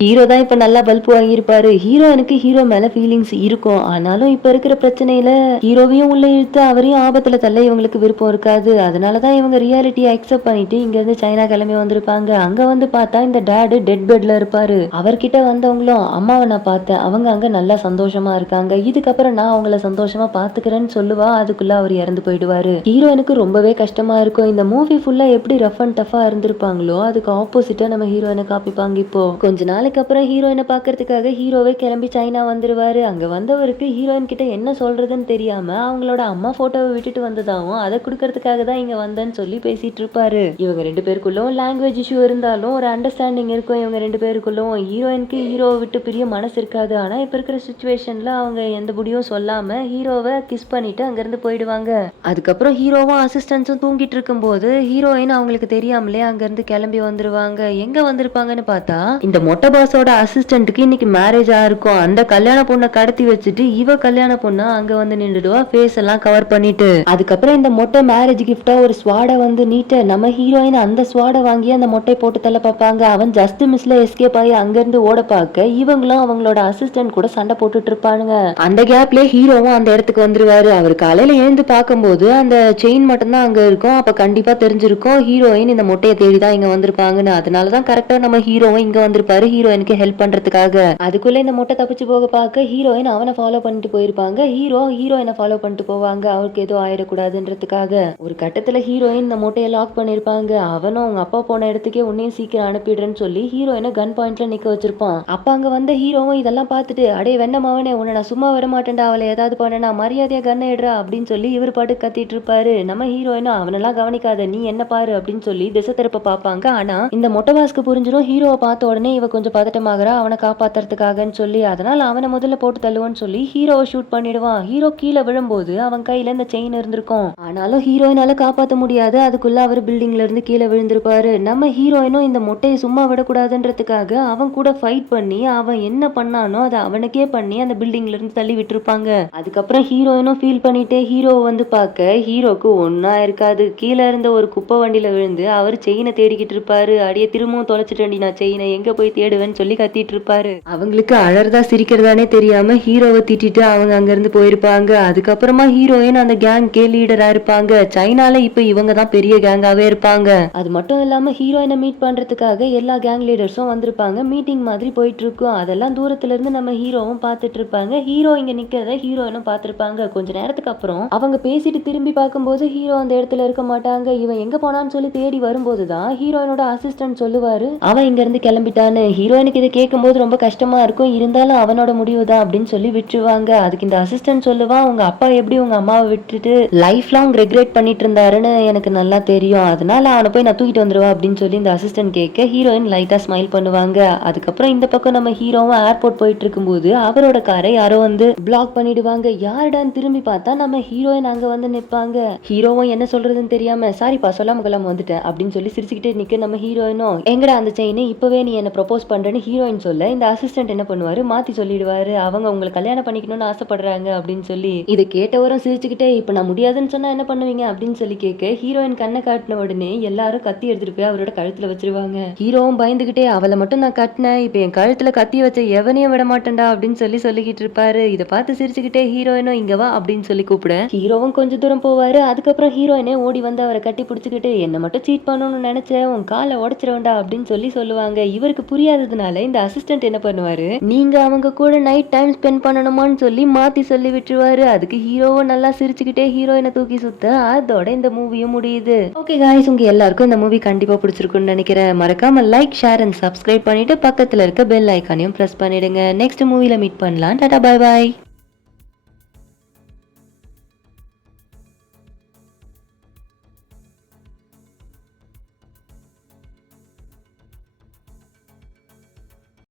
ஹீரோ தான் இப்ப நல்லா பல்ப் வாங்கியிருப்பாரு. ஹீரோயினுக்கு ஹீரோ மேல ஃபீலிங்ஸ் இருக்கும். ஆனாலும் இப்ப இருக்கிற பிரச்சனையில ஹீரோவையும் உள்ள இழுத்து அவரையும் ஆபத்துல தள்ள இவங்களுக்கு விருப்பம் இருக்காது. அதனாலதான் இவங்க ரியாலிட்டியை அக்செப்ட் பண்ணிட்டு இங்க இருந்து சைனா கிளம்பி வந்திருப்பாங்க. அங்க வந்து பார்த்தா இந்த டேடு டெட் பெட்ல இருப்பாரு. அவர்கிட்ட வந்தவங்களும் அம்மாவை நான் பார்த்தேன், அவங்க அங்க நல்லா சந்தோஷமா இருக்காங்க, இதுக்கப்புறம் நான் அவங்கள சந்தோஷமா பாத்துக்கிறேன்னு சொல்லுவா. அதுக்குள்ள அவர் இறந்து போயிடுவாரு. ஹீரோயினுக்கு ரொம்பவே கஷ்டமா இருக்கும். இந்த மூவி ஃபுல்லா எப்படி ரஃப் அண்ட் டஃபா இருந்திருப்பாங்களோ அதுக்கு ஆப்போசிட்டா நம்ம ஹீரோயினை காப்பிப்பாங்க. இப்போ கொஞ்ச நாள் அப்புறம் ஹீரோயினை பாக்குறதுக்காக ஹீரோவே கிளம்பி சைனா வந்துருவாரு. அங்க வந்தவருக்கு ஹீரோயின் கிட்ட என்ன சொல்றதுன்னு தெரியாம அவங்களோட அம்மா போட்டோவை விட்டுட்டு வந்ததாவும் அதை குடுக்கறதுக்காக தான் இங்க வந்தேன்னு சொல்லி பேசிட்டு இருப்பாரு. இவங்க 2 பேருக்குள்ளும் லாங்குவேஜ் இஷ்யூ இருந்தாலும் ஒரு அண்டர்ஸ்டாண்டிங் இருக்கும் இவங்க 2 பேருக்குள்ளும். ஹீரோயினுக்கு ஹீரோவை விட்டு பிரிய மனசு இருக்காது. ஆனா இப்ப இருக்கிற சுச்சுவேஷன்ல அவங்க எந்த முடியும் சொல்லாம ஹீரோவை கிஸ் பண்ணிட்டு அங்க இருந்து போயிடுவாங்க. அதுக்கப்புறம் ஹீரோவும் அசிஸ்டன்ஸும் தூங்கிட்டு இருக்கும் போது ஹீரோயின் அவங்களுக்கு தெரியாமலே அங்க இருந்து கிளம்பி வந்துருவாங்க. எங்க வந்திருப்பாங்கன்னு பார்த்தா இந்த மொட்டை பாஸோட அசிஸ்டன்ட்டுக்கு இன்னைக்கு மேரேஜ் ஆயிருக்கும். அந்த கல்யாண பொண்ணை கடத்தி வச்சுட்டு இவ கல்யாண பொண்ணா அங்க வந்து நின்றுடுவா, ஃபேஸ் எல்லாம் கவர் பண்ணிட்டு. அதுக்கப்புறம் இந்த மொட்டை மேரேஜ் கிஃப்டா ஒரு ஸ்வாட வந்து நீட்ட நம்ம ஹீரோயின் அந்த ஸ்வாட வாங்கி அந்த மொட்டை போட்டு தள்ள பார்ப்பாங்க. அவன் ஜஸ்ட் மிஸ்ல எஸ்கேப் ஆகி அங்க இருந்து ஓட பார்க்க இவங்களும் அவங்களோட அசிஸ்டன்ட் கூட சண்டை போட்டுட்டு இருப்பானுங்க. அந்த கேப்ல ஹீரோவும் அந்த இடத்துக்கு வந்துருவாரு. அவர் காலையில எழுந்து பார்க்கும்போது அந்த செயின் மட்டும் தான் அங்க இருக்கும். அப்ப கண்டிப்பா தெரிஞ்சிருக்கும் ஹீரோயின் இந்த மொட்டையை தேடிதான் இங்க வந்திருப்பாங்கன்னு. அதனாலதான் கரெக்டா நம்ம ஹீரோவும் இங்க வந்திருப்பாரு ஹீரோயினுக்கு ஹெல்ப் பண்றதுக்காக. அதுக்குள்ள இந்த மொட்டை தப்பிச்சு போக பார்க்க ஹீரோயின் அவனை ஃபாலோ பண்ணிட்டு போயிருப்பாங்க. ஹீரோயினை ஃபாலோ பண்ணிட்டு போவாங்க அவருக்கு எதுவும் ஆயிடக்கூடாதுன்றதுக்காக. ஒரு கட்டத்துல ஹீரோயின் இந்த மொட்டையை லாக் பண்ணிருப்பாங்க. அவனும் அவங்க அப்பா போன இடத்துக்கே உன்னையும் சீக்கிரம் அனுப்பிடுறேன்னு சொல்லி ஹீரோயினை கன் பாயிண்ட்ல நிக்க வச்சிருப்பான். அப்ப அங்க வந்த ஹீரோவும் இதெல்லாம் பார்த்துட்டு அடே வெண்ணமாவனே உன்னை நான் சும்மா வர மாட்டேன்டா, அவளை ஏதாவது பண்ணனா மரியாதையா கண்ணை எடுறா அப்படின்னு சொல்லி இவர் பாட்டு கத்திட்டு இருப்பாரு. நம்ம ஹீரோயினும் அவனெல்லாம் கவனிக்காத நீ என்ன பாரு அப்படின்னு சொல்லி திசை திருப்ப பாப்பாங்க. ஆனா இந்த மொட்டை பாஸ்க்கு புரிஞ்சிடும் ஹீரோவை பார்த்த உடனே இவ கொஞ்சம் பதட்டமாகறா அவனை காப்பாத்துறதுக்காகன்னு சொல்லி. அதனால அவனை முதல்ல போட்டு தள்ளுவான்னு சொல்லி ஹீரோவை ஷூட் பண்ணிடுவான். ஹீரோ கீழே விழும்போது அவன் கையில இந்த செயின் இருந்திருக்கும். ஆனாலும் ஹீரோயினால காப்பாத்த முடியாது. அதுக்குள்ள அவர் பில்டிங்ல இருந்து கீழே விழுந்திருப்பாரு. நம்ம ஹீரோயினும் இந்த மொட்டையை சும்மா விடக்கூடாதுன்றதுக்காக அவன் கூட ஃபைட் பண்ணி அவன் என்ன பண்ணானோ அதை அவனுக்கே பண்ணி அந்த பில்டிங்ல இருந்து தள்ளி விட்டுருப்பாங்க. அதுக்கப்புறம் ஹீரோயினும் ஃபீல் பண்ணிட்டே ஹீரோவை வந்து பார்க்க ஹீரோக்கு ஒன்னா இருக்காது. கீழே இருந்த ஒரு குப்பை வண்டியில விழுந்து அவர் செயினை தேடிக்கிட்டு இருப்பாரு. அடியே திரும்பவும் தொலைச்சிட்டேன்டி நான் செயினை எங்க போய் தேடுவேன்னு சொல்லி கத்திட்டு இருப்பாரு. அவங்களுக்கு அழறதா சிரிக்கிறதானே தெரியாம ஹீரோவை திட்டிட்டு அவங்க அங்க இருந்து போயிருப்பாங்க. அதுக்கப்புறமா ஹீரோயின் அந்த கேங்க்கே லீடரா இருப்பாங்க. சைனால இப்ப இவங்க தான் பெரிய கேங்காவே இருப்பாங்க. அது மட்டும் இல்லாம ஹீரோயினை மீட் பண்றதுக்காக எல்லா கேங் லீடர்ஸும் வந்திருப்பாங்க. மீட்டிங் மாதிரி போயிட்டு இருக்கும். அதெல்லாம் தூரத்துல இருந்து நம்ம ஹீரோவும் பார்த்துட்டு இருப்பாங்க. ஹீரோ இங்க நிக்கிறத ஹீரோயினும் பார்த்திருப்பாங்க. கொஞ்ச நேரத்துக்கு அப்புறம் அவங்க பேசிட்டு திரும்பி பார்க்கும்போது ஹீரோ அந்த இடத்துல இருக்க மாட்டாங்க. இவன் எங்க போனான்னு சொல்லி தேடி வரும்போதுதான் ஹீரோயினோட அசிஸ்டன்ட் சொல்லுவாரு அவன் இங்க இருந்து கிளம்பிட்டான்னு. ஹீரோயினுக்கு இதை கேட்கும் போது ரொம்ப கஷ்டமா இருக்கும். இருந்தாலும் அவனோட முடிவு தான் அப்படின்னு சொல்லி விட்டுருவாங்க. அதுக்கு இந்த அசிஸ்டன்ட் சொல்லுவான் உங்க அப்பா எப்படி உங்க அம்மாவை விட்டுட்டு லைஃப் லாங் ரெக்ரெட் பண்ணிட்டு இருந்தாருன்னு எனக்கு நல்லா தெரியும். அதனால அவனை போய் நான் தூக்கிட்டு வந்துருவா அப்படின்னு சொல்லி இந்த அசிஸ்டன்ட் கேட்க ஹீரோயின் லைட்டா ஸ்மைல் பண்ணுவாங்க. அதுக்கப்புறம் இந்த பக்கம் நம்ம ஹீரோவும் ஏர்போர்ட் போயிட்டு இருக்கும்போது அவரோட காரை யாரோ வந்து பிளாக் பண்ணிடுவாங்க. யாருடான்னு திரும்பி பார்த்தா நம்ம ஹீரோயின் அங்க வந்து நிற்பாங்க. ஹீரோவும் என்ன சொல்றதுன்னு தெரியாம சாரிப்பா சொல்லாம கொள்ளாம வந்துட்டேன் அப்படின்னு சொல்லி சிரிச்சுக்கிட்டே நிக்க நம்ம ஹீரோயினும் எங்கடா அந்த செயின் இப்பவே நீ என்ன ப்ரொபோஸ் பண்றேன்னு ஹீரோயின் சொல்ல இந்த அசிஸ்டன்ட் என்ன பண்ணுவாரு மாத்தி சொல்லிடுவாரு அவங்க உங்களை கல்யாணம் பண்ணிக்கணும்னு ஆசைப்படுறாங்க அப்படின்னு சொல்லி. இதை கேட்டவரும் சிரிச்சுக்கிட்டே இப்ப நான் முடியாதுன்னு சொன்னா என்ன பண்ணுவீங்க அப்படின்னு சொல்லி கேட்க ஹீரோயின் கண்ணை காட்டின உடனே எல்லாரும் கத்தி எடுத்துட்டு போய் அவரோட கழுத்துல வச்சிருவாங்க. ஹீரோவும் பயந்துகிட்டே அவளை மட்டும் நான் கட்டினேன் இப்ப என் கழுத்துல கத்தி வச்ச எவனையும் விட மாட்டேன்டா அப்படின்னு சொல்லி சொல்லிக்கிட்டு இருப்பாரு. இதை பார்த்து சிரிச்சுக்கிட்டே ஹீரோயினும் இங்க வா அப்படின்னு சொல்லி கூப்பிட ஹீரோவும் கொஞ்ச தூரம் போவாரு. அதுக்கப்புறம் ஹீரோயினே ஓடி வந்து அவரை கட்டி பிடிச்சுக்கிட்டு என்ன மட்டும் சீட் பண்ணணும்னு நினைச்சேன் உன் காலை உடைச்சிருவேண்டா அப்படின்னு சொல்லி சொல்லுவாங்க. இவருக்கு புரியாததுனால இந்த அசிஸ்டன்ட் என்ன பண்ணுவாரு நீங்க அவங்க கூட நைட் டைம் ஸ்பெண்ட் பண்ணணுமான்னு சொல்லி மாத்தி சொல்லி விட்டுருவாரு. அதுக்கு ஹீரோவும் நல்லா சிரிச்சுக்கிட்டே ஹீரோயினை தூக்கி சுத்த அதோட இந்த மூவியும் முடியுது. ஓகே காய்ஸ் உங்க எல்லாருக்கும் இந்த மூவி கண்டிப்பா பிடிச்சிருக்குன்னு நினைக்கிறேன். மறக்காம லைக் ஷேர் அண்ட் சப்ஸ்கிரைப் பண்ணிட்டு பக்கத்துல இருக்க பெல் ஐக்கானையும் பிரஸ் பண்ணிடுங்க. நெக்ஸ்ட் மூவில மீட் பண்ணலாம். Tata bye bye.